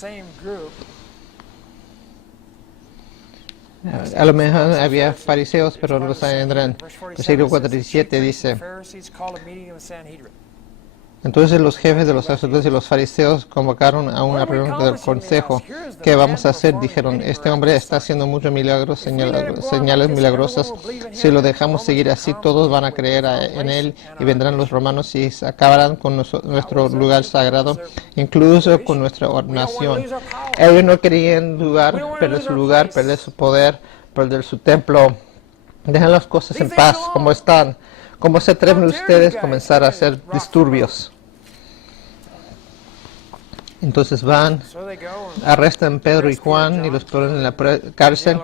A lo mejor había fariseos, pero no los Sanedrán. Versículo 47 dice: Entonces los jefes de los sacerdotes y los fariseos convocaron a una reunión del consejo. ¿Qué vamos a hacer? Dijeron, este hombre está haciendo muchos milagros, señales milagrosas. Si lo dejamos seguir así, todos van a creer en él y vendrán los romanos y acabarán con nuestro lugar sagrado, incluso con nuestra nación. Ellos no querían perder su lugar, perder su poder, perder su templo. Dejan las cosas en paz como están. ¿Cómo se atreven ustedes a comenzar a hacer disturbios? Entonces van, arrestan a Pedro y Juan y los ponen en la cárcel.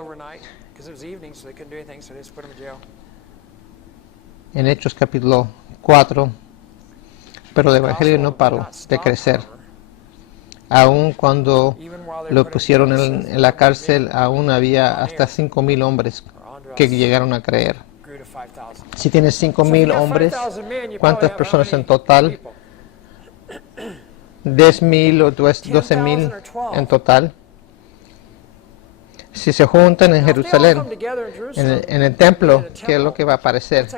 En Hechos capítulo 4. Pero el evangelio no paró de crecer. Aún cuando lo pusieron en la cárcel, aún había hasta 5,000 hombres que llegaron a creer. Si tienes 5,000 hombres, ¿cuántas personas en total? 10,000 o 12,000 en total. Si se juntan en Jerusalén, en el templo, ¿qué es lo que va a aparecer?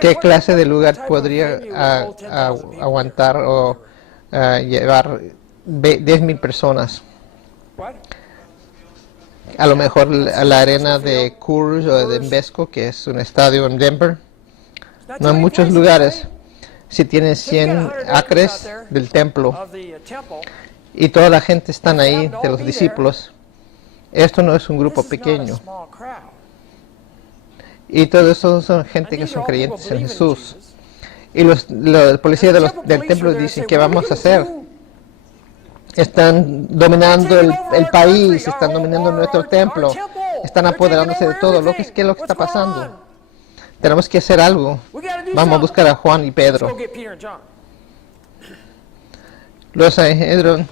¿Qué clase de lugar podría aguantar o llevar 10,000 personas? A lo mejor la arena de Coors o de Invesco, que es un estadio en Denver. No hay muchos lugares. Si tienes 100 acres del templo y toda la gente está ahí, de los discípulos, esto no es un grupo pequeño. Y todo eso son gente que son creyentes en Jesús. Y los policías del templo dicen, ¿qué vamos a hacer? Están dominando el país, están dominando nuestro templo, están apoderándose de todo. ¿Qué es lo que está pasando? Tenemos que hacer algo. Vamos a buscar a Juan y Pedro. Los Sanhedrin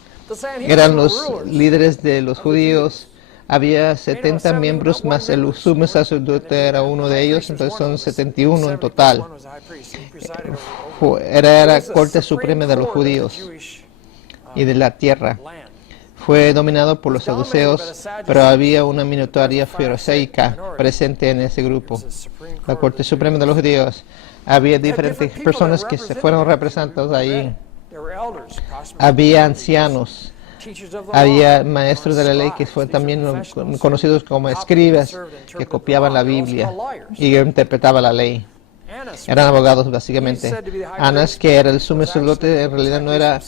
eran los líderes de los judíos. Había 70 miembros, más el sumo sacerdote era uno de ellos, entonces son 71 en total. Era la corte suprema de los judíos y de la tierra. Fue dominado por los saduceos, pero había una minoría fariseica presente en ese grupo. La Corte Suprema de los Judíos. Había diferentes personas que se fueron representadas ahí. Había ancianos. Había maestros de la ley que fueron también conocidos como escribas, que copiaban la Biblia y interpretaban la ley. Eran abogados básicamente. Anás, que era el sumo sacerdote, en realidad no era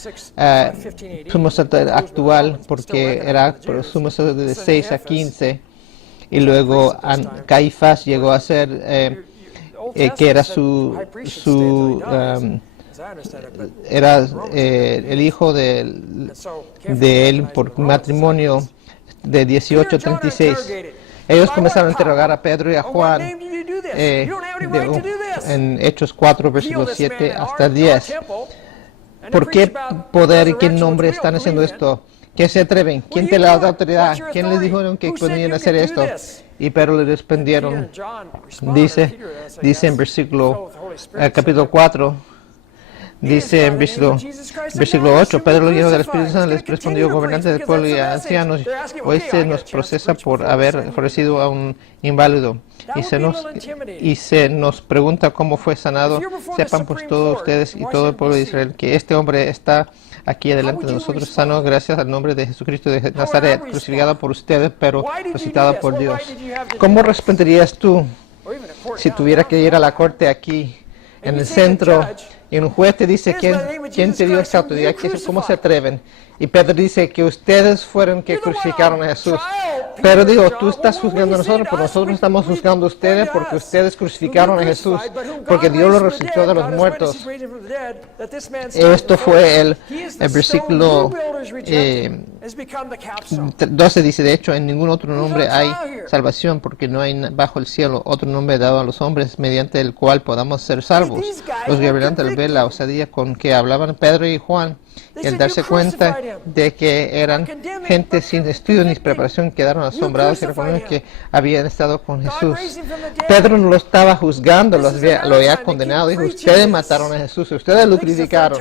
sumo sacerdote actual, porque era sumo sacerdote de 6 a 15. Y luego Caifás llegó a ser, que era era el hijo de él por matrimonio de 18 a 36. Ellos comenzaron a interrogar a Pedro y a Juan en Hechos 4, versículos 7 hasta 10. ¿Por qué poder y qué nombre están haciendo esto? ¿Quién se atreven? ¿Quién te la da autoridad? ¿Quién les dijo que podían hacer esto? Y Pedro le respondieron, dice en capítulo 4, dice en versículo 8, Pedro, el hijo del Espíritu Santo, les respondió, gobernante del pueblo y ancianos, hoy se nos procesa por haber ofrecido a un inválido y se nos pregunta cómo fue sanado. Sepan pues todos ustedes y todo el pueblo de Israel que este hombre está aquí delante de nosotros, sano gracias al nombre de Jesucristo de Nazaret, crucificado por ustedes, pero resucitado por Dios. ¿Cómo responderías tú si tuviera que ir a la corte aquí, en el centro, y un juez te dice, ¿quién te dio esta autoridad? ¿Cómo se atreven? Y Pedro dice que ustedes fueron que crucificaron a Jesús. Pero digo, tú estás juzgando a nosotros, pero nosotros estamos juzgando a ustedes porque ustedes crucificaron a Jesús, porque Dios lo resucitó de los muertos. Esto fue el versículo 12 dice, de hecho, en ningún otro nombre hay salvación, porque no hay bajo el cielo otro nombre dado a los hombres mediante el cual podamos ser salvos. Los gobernantes al ver la osadía con que hablaban Pedro y Juan, y al darse cuenta de que eran gente sin estudio ni preparación, quedaron asombrados y reconocieron que habían estado con Jesús. Pedro no lo estaba juzgando, lo había condenado. Dijo, ustedes mataron a Jesús, ustedes lo criticaron.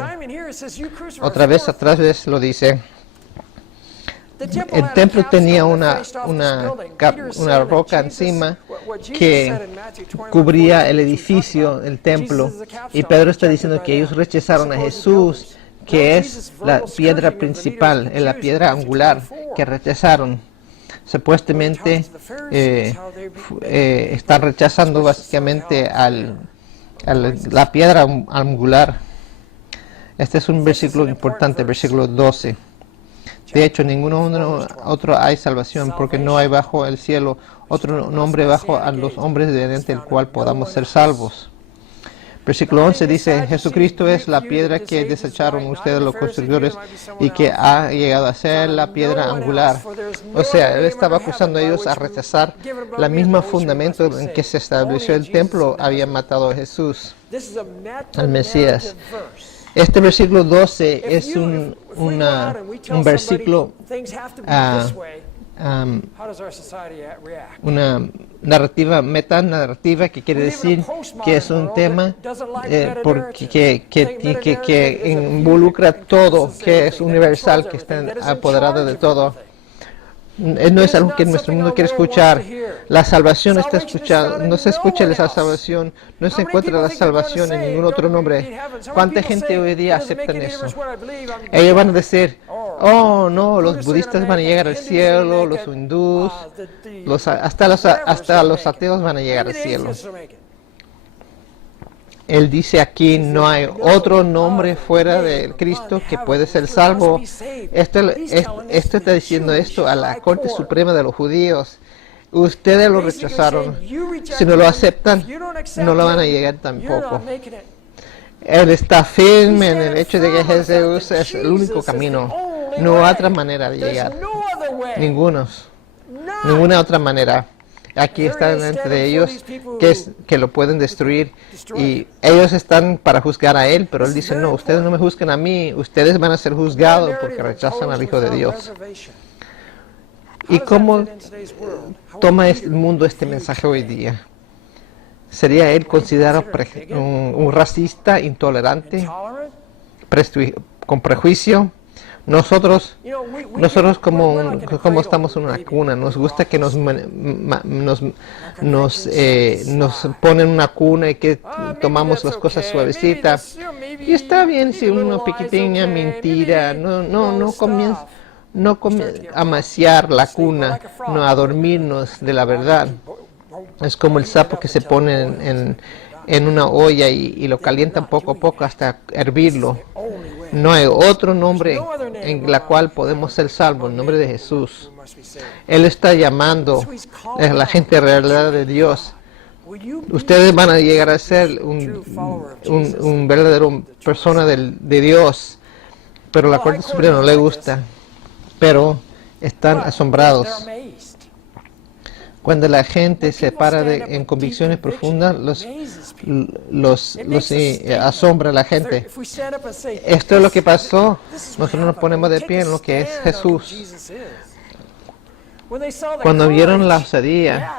Otra vez atrás lo dice. el templo tenía una roca encima que cubría el edificio, el templo. Y Pedro está diciendo que ellos rechazaron a Jesús, que es la piedra principal, la piedra angular que rechazaron. Supuestamente están rechazando básicamente a la piedra angular. Este es un versículo importante, versículo 12. De hecho, ningún otro hay salvación, porque no hay bajo el cielo otro nombre bajo a los hombres mediante el cual podamos ser salvos. Versículo 11 dice, Jesucristo es la piedra que desecharon ustedes los constructores y que ha llegado a ser la piedra angular. O sea, él estaba acusando a ellos a rechazar la misma fundamento en que se estableció el templo, habían matado a Jesús, al Mesías. Este versículo 12 es un versículo, una narrativa, metanarrativa, que quiere decir que es un tema que involucra todo, que es universal, que está apoderado de todo. No es algo que nuestro mundo quiere escuchar. La salvación está escuchada. No se escucha la salvación. No se encuentra la salvación en ningún otro nombre. ¿Cuánta gente hoy día acepta eso? Ellos van a decir, oh no, los budistas van a llegar al cielo, los hindús, hasta los ateos van a llegar al cielo. Él dice aquí, no hay otro nombre fuera de Cristo que puede ser salvo. Esto está diciendo esto a la Corte Suprema de los Judíos. Ustedes lo rechazaron. Si no lo aceptan, no lo van a llegar tampoco. Él está firme en el hecho de que Jesús es el único camino. No hay otra manera de llegar. Ninguna otra manera. Aquí están entre ellos que lo pueden destruir, y ellos están para juzgar a él, pero él dice, no, ustedes no me juzguen a mí, ustedes van a ser juzgados porque rechazan al Hijo de Dios. ¿Y cómo toma el mundo este mensaje hoy día? ¿Sería él considerado un racista, intolerante, con prejuicio? Nosotros como estamos en una cuna, nos gusta que nos ponen una cuna y que tomamos las cosas suavecitas. Y está bien si una pequeña mentira, no comienza a amaciar la cuna, no a dormirnos de la verdad. Es como el sapo que se pone en una olla y lo calientan poco a poco hasta hervirlo. No hay otro nombre en la cual podemos ser salvos, el nombre de Jesús. Él está llamando a la gente a la realidad de Dios. Ustedes van a llegar a ser un verdadero persona de Dios, pero la Corte Suprema no le gusta, pero están asombrados. Cuando la gente se para en convicciones profundas, los asombra a la gente. Esto es lo que pasó. Nosotros nos ponemos de pie en lo que es Jesús. Cuando vieron la osadía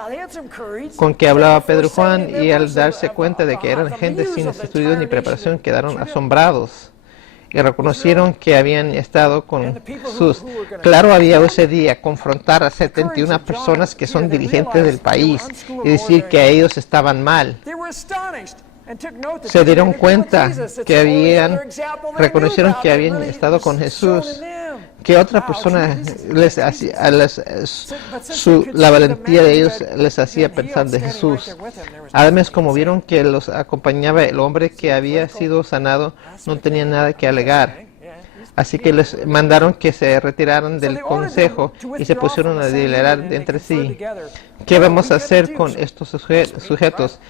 con que hablaba Pedro y Juan, y al darse cuenta de que eran gente sin estudios ni preparación, quedaron asombrados y reconocieron que habían estado con Jesús. Claro, había ese día confrontar a 71 personas que son dirigentes del país y decir que ellos estaban mal. Se dieron cuenta que reconocieron que habían estado con Jesús. Que otra persona les hacía, la valentía de ellos les hacía pensar de Jesús. Además, como vieron que los acompañaba el hombre que había sido sanado, no tenían nada que alegar. Así que les mandaron que se retiraran del consejo y se pusieron a deliberar entre sí. ¿Qué vamos a hacer con estos sujetos?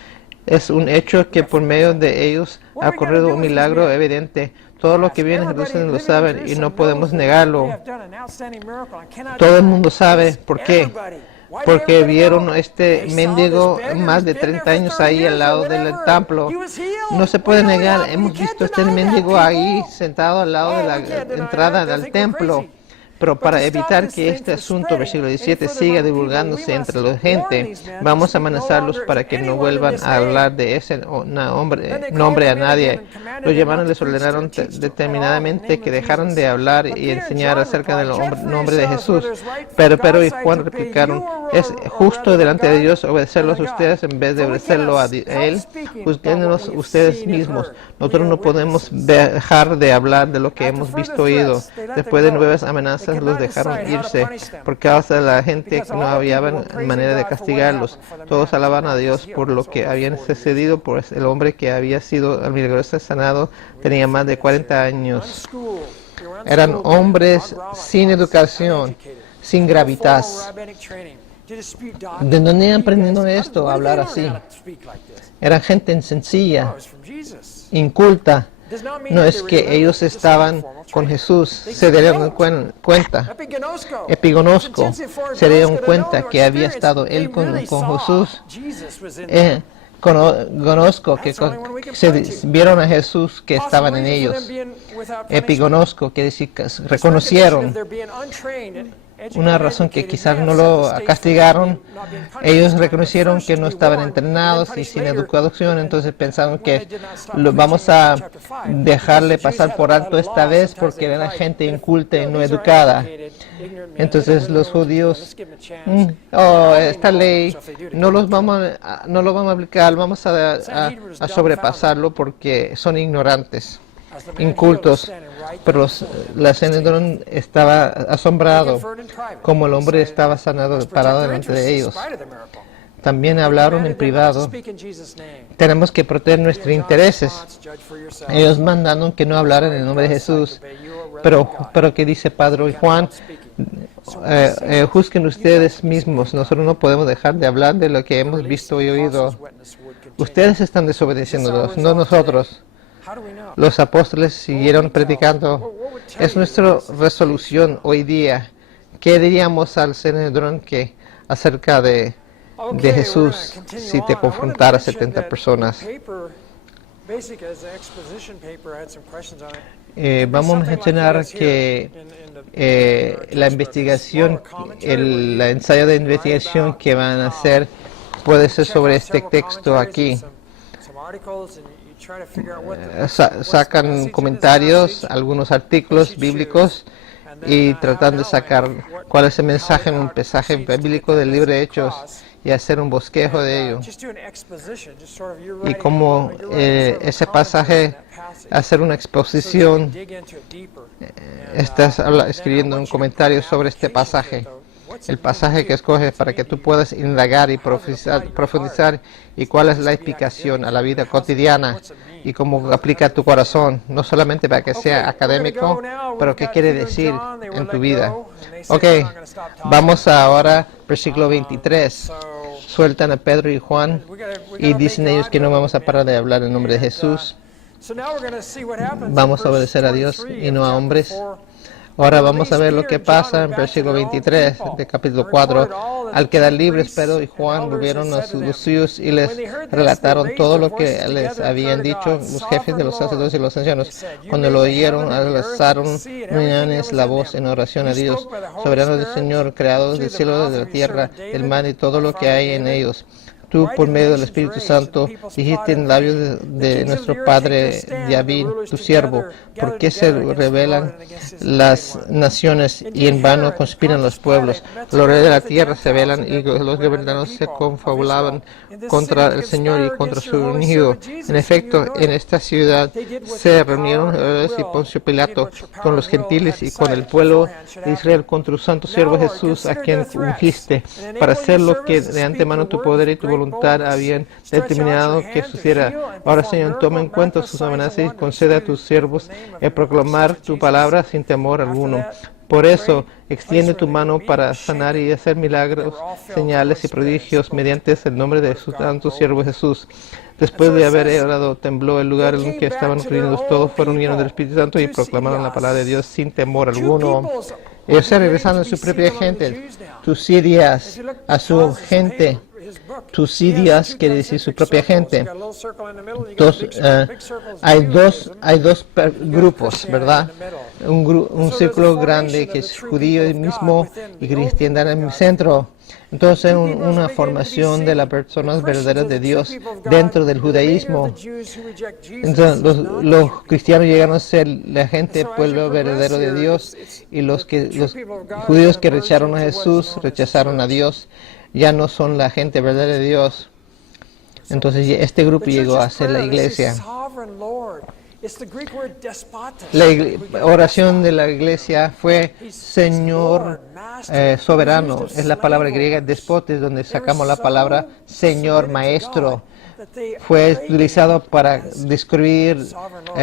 Es un hecho que por medio de ellos ha ocurrido un milagro evidente. Todo lo que viene de Jerusalén lo saben y no podemos negarlo. Todo el mundo sabe por qué. Porque vieron este mendigo más de 30 años ahí al lado del templo. No se puede negar. Hemos visto este mendigo ahí sentado al lado de la entrada del templo. Pero para evitar que este asunto, versículo 17, siga divulgándose entre la gente, vamos a amenazarlos para que no vuelvan a hablar de ese nombre a nadie. Los llamaron y les ordenaron determinadamente que dejaran de hablar y enseñar acerca del nombre de Jesús. Pero Pedro y Juan replicaron: es justo delante de Dios obedecerlos a ustedes en vez de obedecerlo a Él. Juzguénnos ustedes mismos. Nosotros no podemos dejar de hablar de lo que hemos visto y oído. Después de nuevas amenazas, los dejaron irse por causa de la gente que no había manera de castigarlos. Todos alaban a Dios por lo que habían sucedido, pues el hombre que había sido milagrosamente sanado tenía más de 40 años. Eran hombres sin educación, sin gravitas. ¿De dónde aprendieron esto, a hablar así? Eran gente sencilla, inculta. No es que ellos estaban con Jesús, se dieron cuenta. Epigonosco, se dieron cuenta que había estado él con Jesús. Conozco que se vieron a Jesús que estaban en ellos. Epigonosco, que decir, reconocieron. Una razón que quizás no lo castigaron, ellos reconocieron que no estaban entrenados y sin educación, entonces pensaron que vamos a dejarle pasar por alto esta vez porque era gente inculta y no educada. Entonces los judíos, esta ley no lo vamos a aplicar, vamos a sobrepasarlo porque son ignorantes, incultos. Pero la Sanedrín estaba asombrado, como el hombre estaba sanado, parado delante de ellos. También hablaron en privado. Tenemos que proteger nuestros intereses. Ellos mandaron que no hablaran en el nombre de Jesús. Pero que dice Pedro y Juan, juzguen ustedes mismos. Nosotros no podemos dejar de hablar de lo que hemos visto y oído. Ustedes están desobedeciendo, no nosotros. Los apóstoles siguieron predicando. Es nuestra resolución hoy día. ¿Qué diríamos al Sanedrín acerca de Jesús si te confrontara 70 personas? Vamos a mencionar que la investigación, el ensayo de investigación que van a hacer puede ser sobre este texto aquí. Sacan comentarios, algunos artículos bíblicos y tratan de sacar cuál es el mensaje en un pasaje bíblico del libro de Hechos y hacer un bosquejo de ello. Y como ese pasaje, hacer una exposición, estás escribiendo un comentario sobre este pasaje. El pasaje que escoges para que tú puedas indagar y profundizar y cuál es la explicación a la vida cotidiana y cómo aplica a tu corazón, no solamente para que sea académico, pero qué quiere decir en tu vida. Ok, vamos ahora, versículo 23. Sueltan a Pedro y Juan y dicen ellos que no vamos a parar de hablar en nombre de Jesús. Vamos a obedecer a Dios y no a hombres. Ahora vamos a ver lo que pasa en versículo 23 de capítulo 4. Al quedar libres, Pedro y Juan volvieron a los suyos y les relataron todo lo que les habían dicho los jefes de los sacerdotes y los ancianos. Cuando lo oyeron, alzaron unánimes la voz en oración a Dios, soberano del Señor, creador del cielo y de la tierra, el mar y todo lo que hay en ellos. Tú, por medio del Espíritu Santo, dijiste en labios de nuestro Padre David, tu siervo, ¿por qué se rebelan las naciones y en vano conspiran los pueblos? Los reyes de la tierra se rebelan y los gobernantes se confabulaban contra el Señor y contra su ungido. En efecto, en esta ciudad se reunieron Herodes y Poncio Pilato con los gentiles y con el pueblo de Israel contra tu santo siervo Jesús, a quien ungiste, para hacer lo que de antemano tu poder y tu voluntad habían determinado que sucediera. Ahora, Señor, toma en cuenta sus amenazas y concede a tus siervos el proclamar tu palabra sin temor alguno. Por eso, extiende tu mano para sanar y hacer milagros, señales y prodigios mediante el nombre de su santo siervo Jesús. Después de haber orado, tembló el lugar en que estaban reunidos. Todos fueron llenos del Espíritu Santo y proclamaron la palabra de Dios sin temor alguno. Ellos se regresaron a su propia gente. Tú sí dirías a su gente, Tucídidas quiere decir su propia gente. Hay dos grupos, ¿verdad? Un círculo grande que es judío mismo y cristiano en el centro. Entonces, una formación de las personas verdaderas de Dios dentro del judaísmo. Entonces, los cristianos llegaron a ser la gente, pueblo verdadero de Dios, y los judíos que rechazaron a Jesús, rechazaron a Dios, ya no son la gente verdadera de Dios. Entonces, este grupo llegó a ser la iglesia. La oración de la iglesia fue Señor soberano. Es la palabra griega despotes, donde sacamos la palabra Señor maestro. Fue utilizado para describir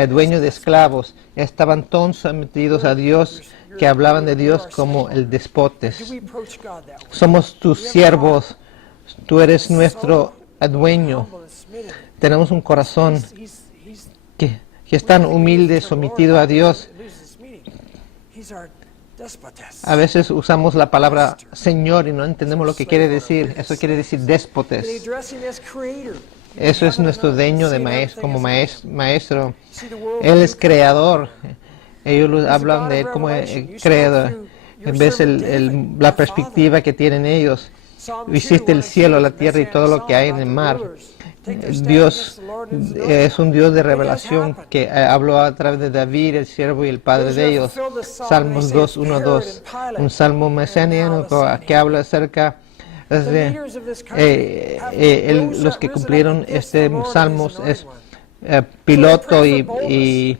dueños de esclavos. Estaban todos sometidos a Dios, que hablaban de Dios como el despotes. Somos tus siervos, tú eres nuestro dueño. Tenemos un corazón que es tan humilde, sometido a Dios. A veces usamos la palabra Señor y no entendemos lo que quiere decir. Eso quiere decir déspotes. Eso es nuestro dueño como maestro. Él es creador. Ellos hablan de él como creador. En vez de la perspectiva que tienen ellos. Hiciste el cielo, la tierra y todo lo que hay en el mar. Dios es un Dios de revelación que habló a través de David, el siervo y el padre de ellos. Salmos 2, 1, 2. Un salmo mesiánico que habla acerca de los que cumplieron este salmos es Piloto y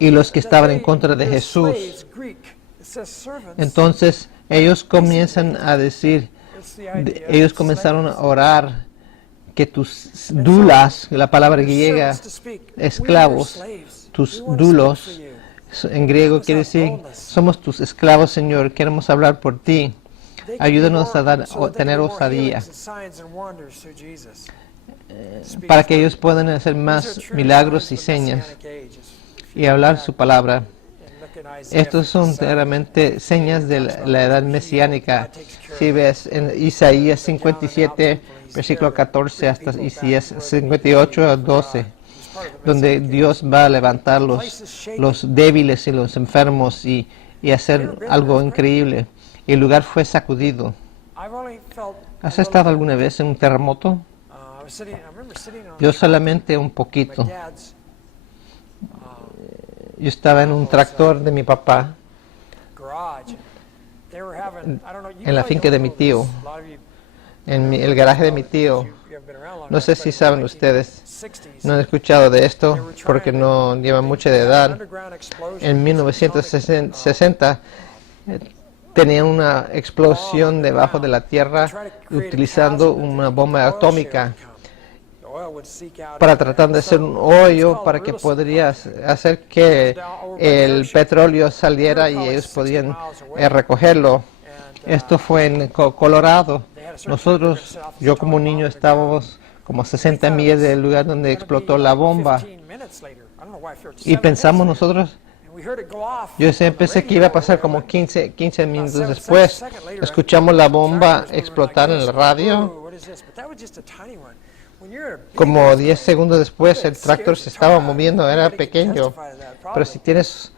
los que estaban en contra de Jesús. Entonces ellos comienzan a decir, ellos comenzaron a orar que tus dulas, la palabra griega, esclavos, tus dulos, en griego quiere decir, somos tus esclavos, Señor, queremos hablar por ti. Ayúdanos a tener osadía para que ellos puedan hacer más milagros y señas y hablar su palabra. Estos son realmente señas de la edad mesiánica. Si ves en Isaías 57, versículo 14 hasta Isaías 58 12, donde Dios va a levantar los débiles y los enfermos y hacer algo increíble. Y el lugar fue sacudido. ¿Has estado alguna vez en un terremoto? Yo solamente un poquito. Yo estaba en un tractor de mi papá, en la finca de mi tío, en el garaje de mi tío. No sé si saben ustedes, no han escuchado de esto porque no llevan mucha de edad. En 1960 tenían una explosión debajo de la tierra utilizando una bomba atómica para tratar de hacer un hoyo para que podría hacer que el petróleo saliera y ellos podían recogerlo. Esto fue en Colorado. Nosotros, yo como niño, estábamos como 60 millas del lugar donde explotó la bomba. Y pensamos nosotros, yo pensé que iba a pasar como 15 minutos después. Escuchamos la bomba explotar en el radio. Como 10 segundos después el tractor se estaba moviendo, era pequeño. Pero si tienes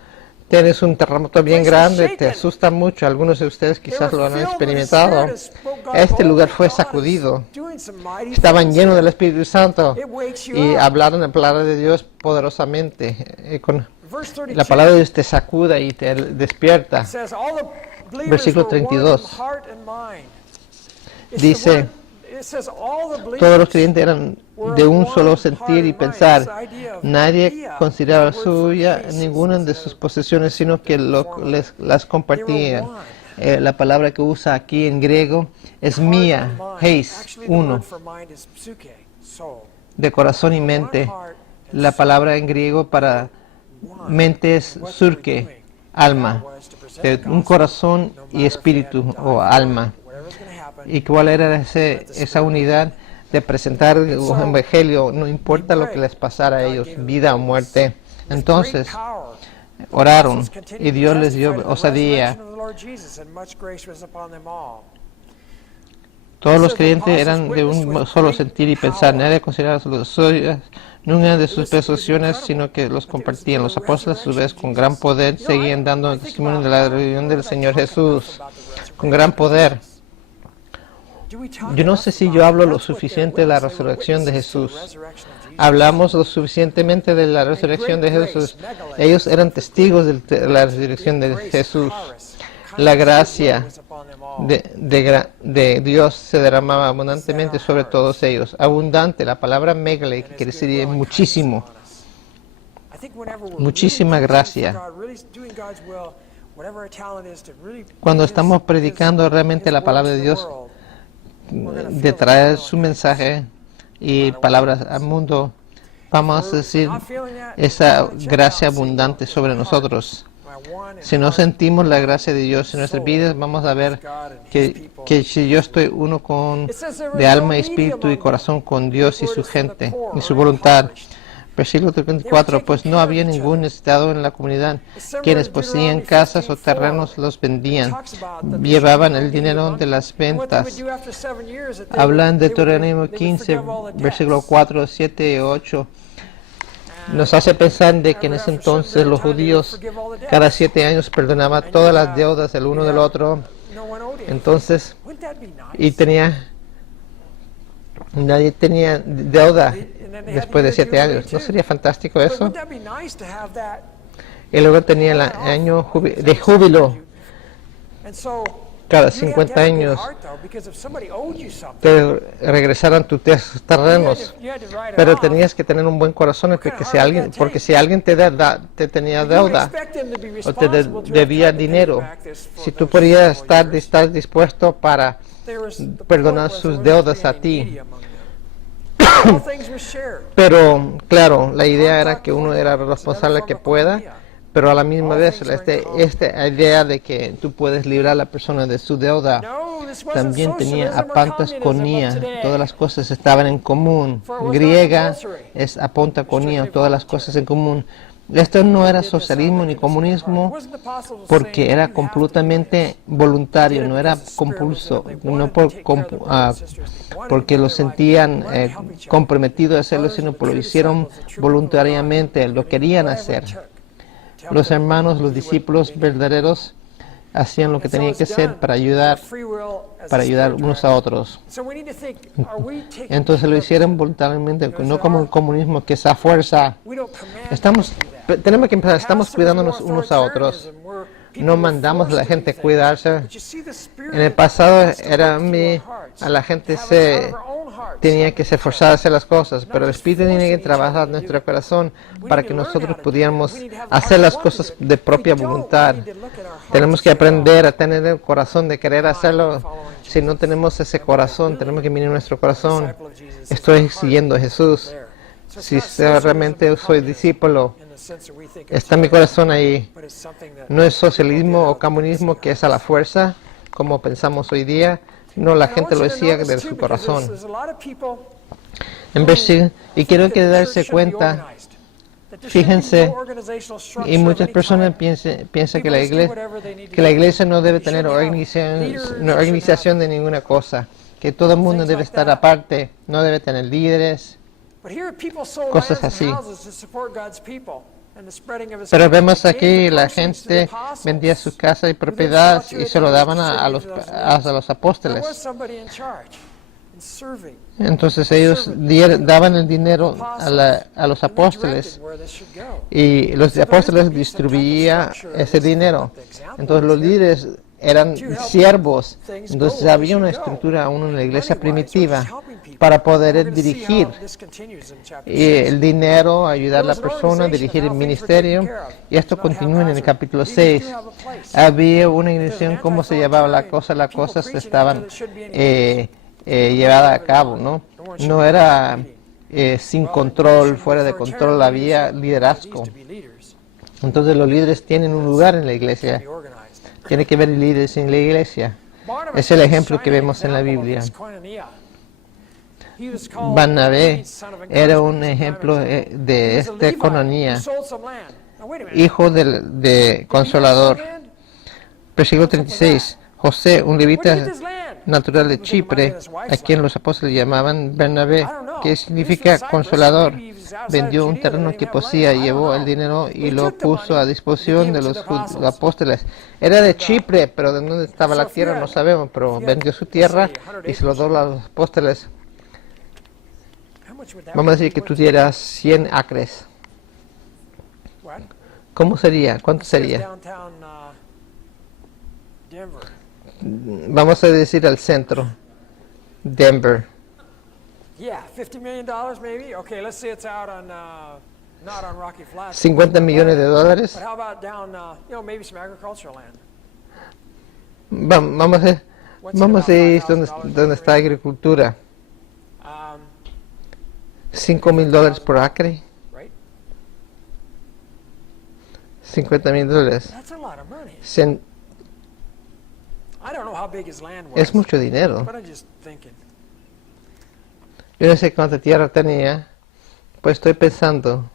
un terremoto bien grande, te asusta mucho. Algunos de ustedes quizás lo han experimentado. Este lugar fue sacudido. Estaban llenos del Espíritu Santo y hablaron la palabra de Dios poderosamente. La palabra de Dios te sacuda y te despierta. Versículo 32. Dice, todos los creyentes eran de un solo sentir y pensar. Nadie consideraba suya ninguna de sus posesiones, sino que las compartían. La palabra que usa aquí en griego es mía, heis, uno, de corazón y mente. La palabra en griego para mente es surke, alma, de un corazón y espíritu o alma. ¿Y cuál era esa unidad de presentar el evangelio? No importa lo que les pasara a ellos, vida o muerte. Entonces, oraron y Dios les dio osadía. Todos los creyentes eran de un solo sentir y pensar. Nadie consideraba las suyas, ninguna de sus posesiones, sino que los compartían. Los apóstoles, a su vez, con gran poder, seguían dando testimonio de la reunión del Señor Jesús. Con gran poder. Yo no sé si yo hablo lo suficiente de la resurrección de Jesús. Hablamos lo suficientemente de la resurrección de Jesús. Ellos eran testigos de la resurrección de Jesús. La gracia de Dios se derramaba abundantemente sobre todos ellos. Abundante, la palabra megale, que quiere decir muchísimo. Muchísima gracia. Cuando estamos predicando realmente la palabra de Dios, de traer su mensaje y palabras al mundo, vamos a decir esa gracia abundante sobre nosotros. Si no sentimos la gracia de Dios en nuestras vidas, vamos a ver que si yo estoy uno de alma, espíritu y corazón con Dios y su gente y su voluntad. Versículo 34, pues no había ningún necesitado en la comunidad. Quienes poseían casas o terrenos los vendían, llevaban el dinero de las ventas. Hablan de Deuteronomio 15, versículo 4, 7 y 8. Nos hace pensar de que en ese entonces los judíos cada 7 años perdonaban todas las deudas el uno del otro. Entonces, nadie tenía deuda después de 7 años. ¿No sería fantástico eso? Y luego tenía el año de júbilo. Cada 50 años te regresaran tus terrenos, pero tenías que tener un buen corazón porque si alguien te tenía deuda o te debía dinero, si tú podías estar dispuesto para perdonar sus deudas a ti. Pero claro, la idea era que uno era responsable que pueda, pero a la misma vez esta idea de que tú puedes librar a la persona de su deuda también tenía apantasconía. Todas las cosas estaban en común. Griega es apantasconía, todas las cosas en común. Esto no era socialismo ni comunismo porque era completamente voluntario, no era compulso, no porque lo sentían comprometidos a hacerlo, sino porque lo hicieron voluntariamente, lo querían hacer. Los hermanos, los discípulos verdaderos hacían lo que tenían que hacer para ayudar unos a otros. Entonces lo hicieron voluntariamente, no como el comunismo que es a fuerza. Tenemos que empezar, estamos cuidándonos unos a otros. No mandamos a la gente a cuidarse. En el pasado a la gente tenía que se esforzar a hacer las cosas, pero el Espíritu tiene que trabajar en nuestro corazón para que nosotros pudiéramos hacer las cosas de propia voluntad. Tenemos que aprender a tener el corazón de querer hacerlo. Si no tenemos ese corazón, tenemos que mirar nuestro corazón. Estoy siguiendo a Jesús. Si realmente soy discípulo, está mi corazón ahí. No es socialismo o comunismo que es a la fuerza, como pensamos hoy día. No, la gente lo decía de su corazón. Y quiero que darse cuenta, fíjense, y muchas personas piensan que la iglesia no debe tener organización de ninguna cosa, que todo el mundo debe estar aparte, no debe tener líderes, cosas así. Pero vemos aquí la gente vendía sus casas y propiedades y se lo daban a los apóstoles. Entonces ellos daban el dinero a los apóstoles y los apóstoles distribuían ese dinero. Entonces los líderes eran siervos. Entonces había una estructura aún en la iglesia primitiva para poder dirigir el dinero, ayudar a la persona, dirigir el ministerio. Y esto continúa en el capítulo 6. Había una iglesia, cómo se llevaba las cosas estaban llevadas a cabo, ¿no? No era sin control, fuera de control, había liderazgo. Entonces los líderes tienen un lugar en la iglesia. Tiene que haber líderes en la iglesia. Es el ejemplo que vemos en la Biblia. Barnabé era un ejemplo de Coinonía, hijo de Consolador. Versículo 36. José, un levita, natural de Chipre, a quien los apóstoles llamaban Bernabé, que significa consolador. Vendió un terreno que poseía, llevó el dinero y lo puso a disposición de los apóstoles. Era de Chipre, pero de dónde estaba la tierra no sabemos, pero vendió su tierra y se lo dio a los apóstoles. Vamos a decir que tuvieras 100 acres. ¿Cómo sería? ¿Cuánto sería? Vamos a decir al centro. Denver. Yeah, $50 million maybe. Okay, let's say it's out on not on Rocky Flats. $50 millones de dólares. But how about down, maybe some agricultural land? Vamos a ir donde está agricultura. $5,000 por acre. $50,000. That's a lot of money. I don't know how big his land was. Es mucho dinero. But I'm just thinking. Yo no sé cuánta tierra tenía, pues estoy pensando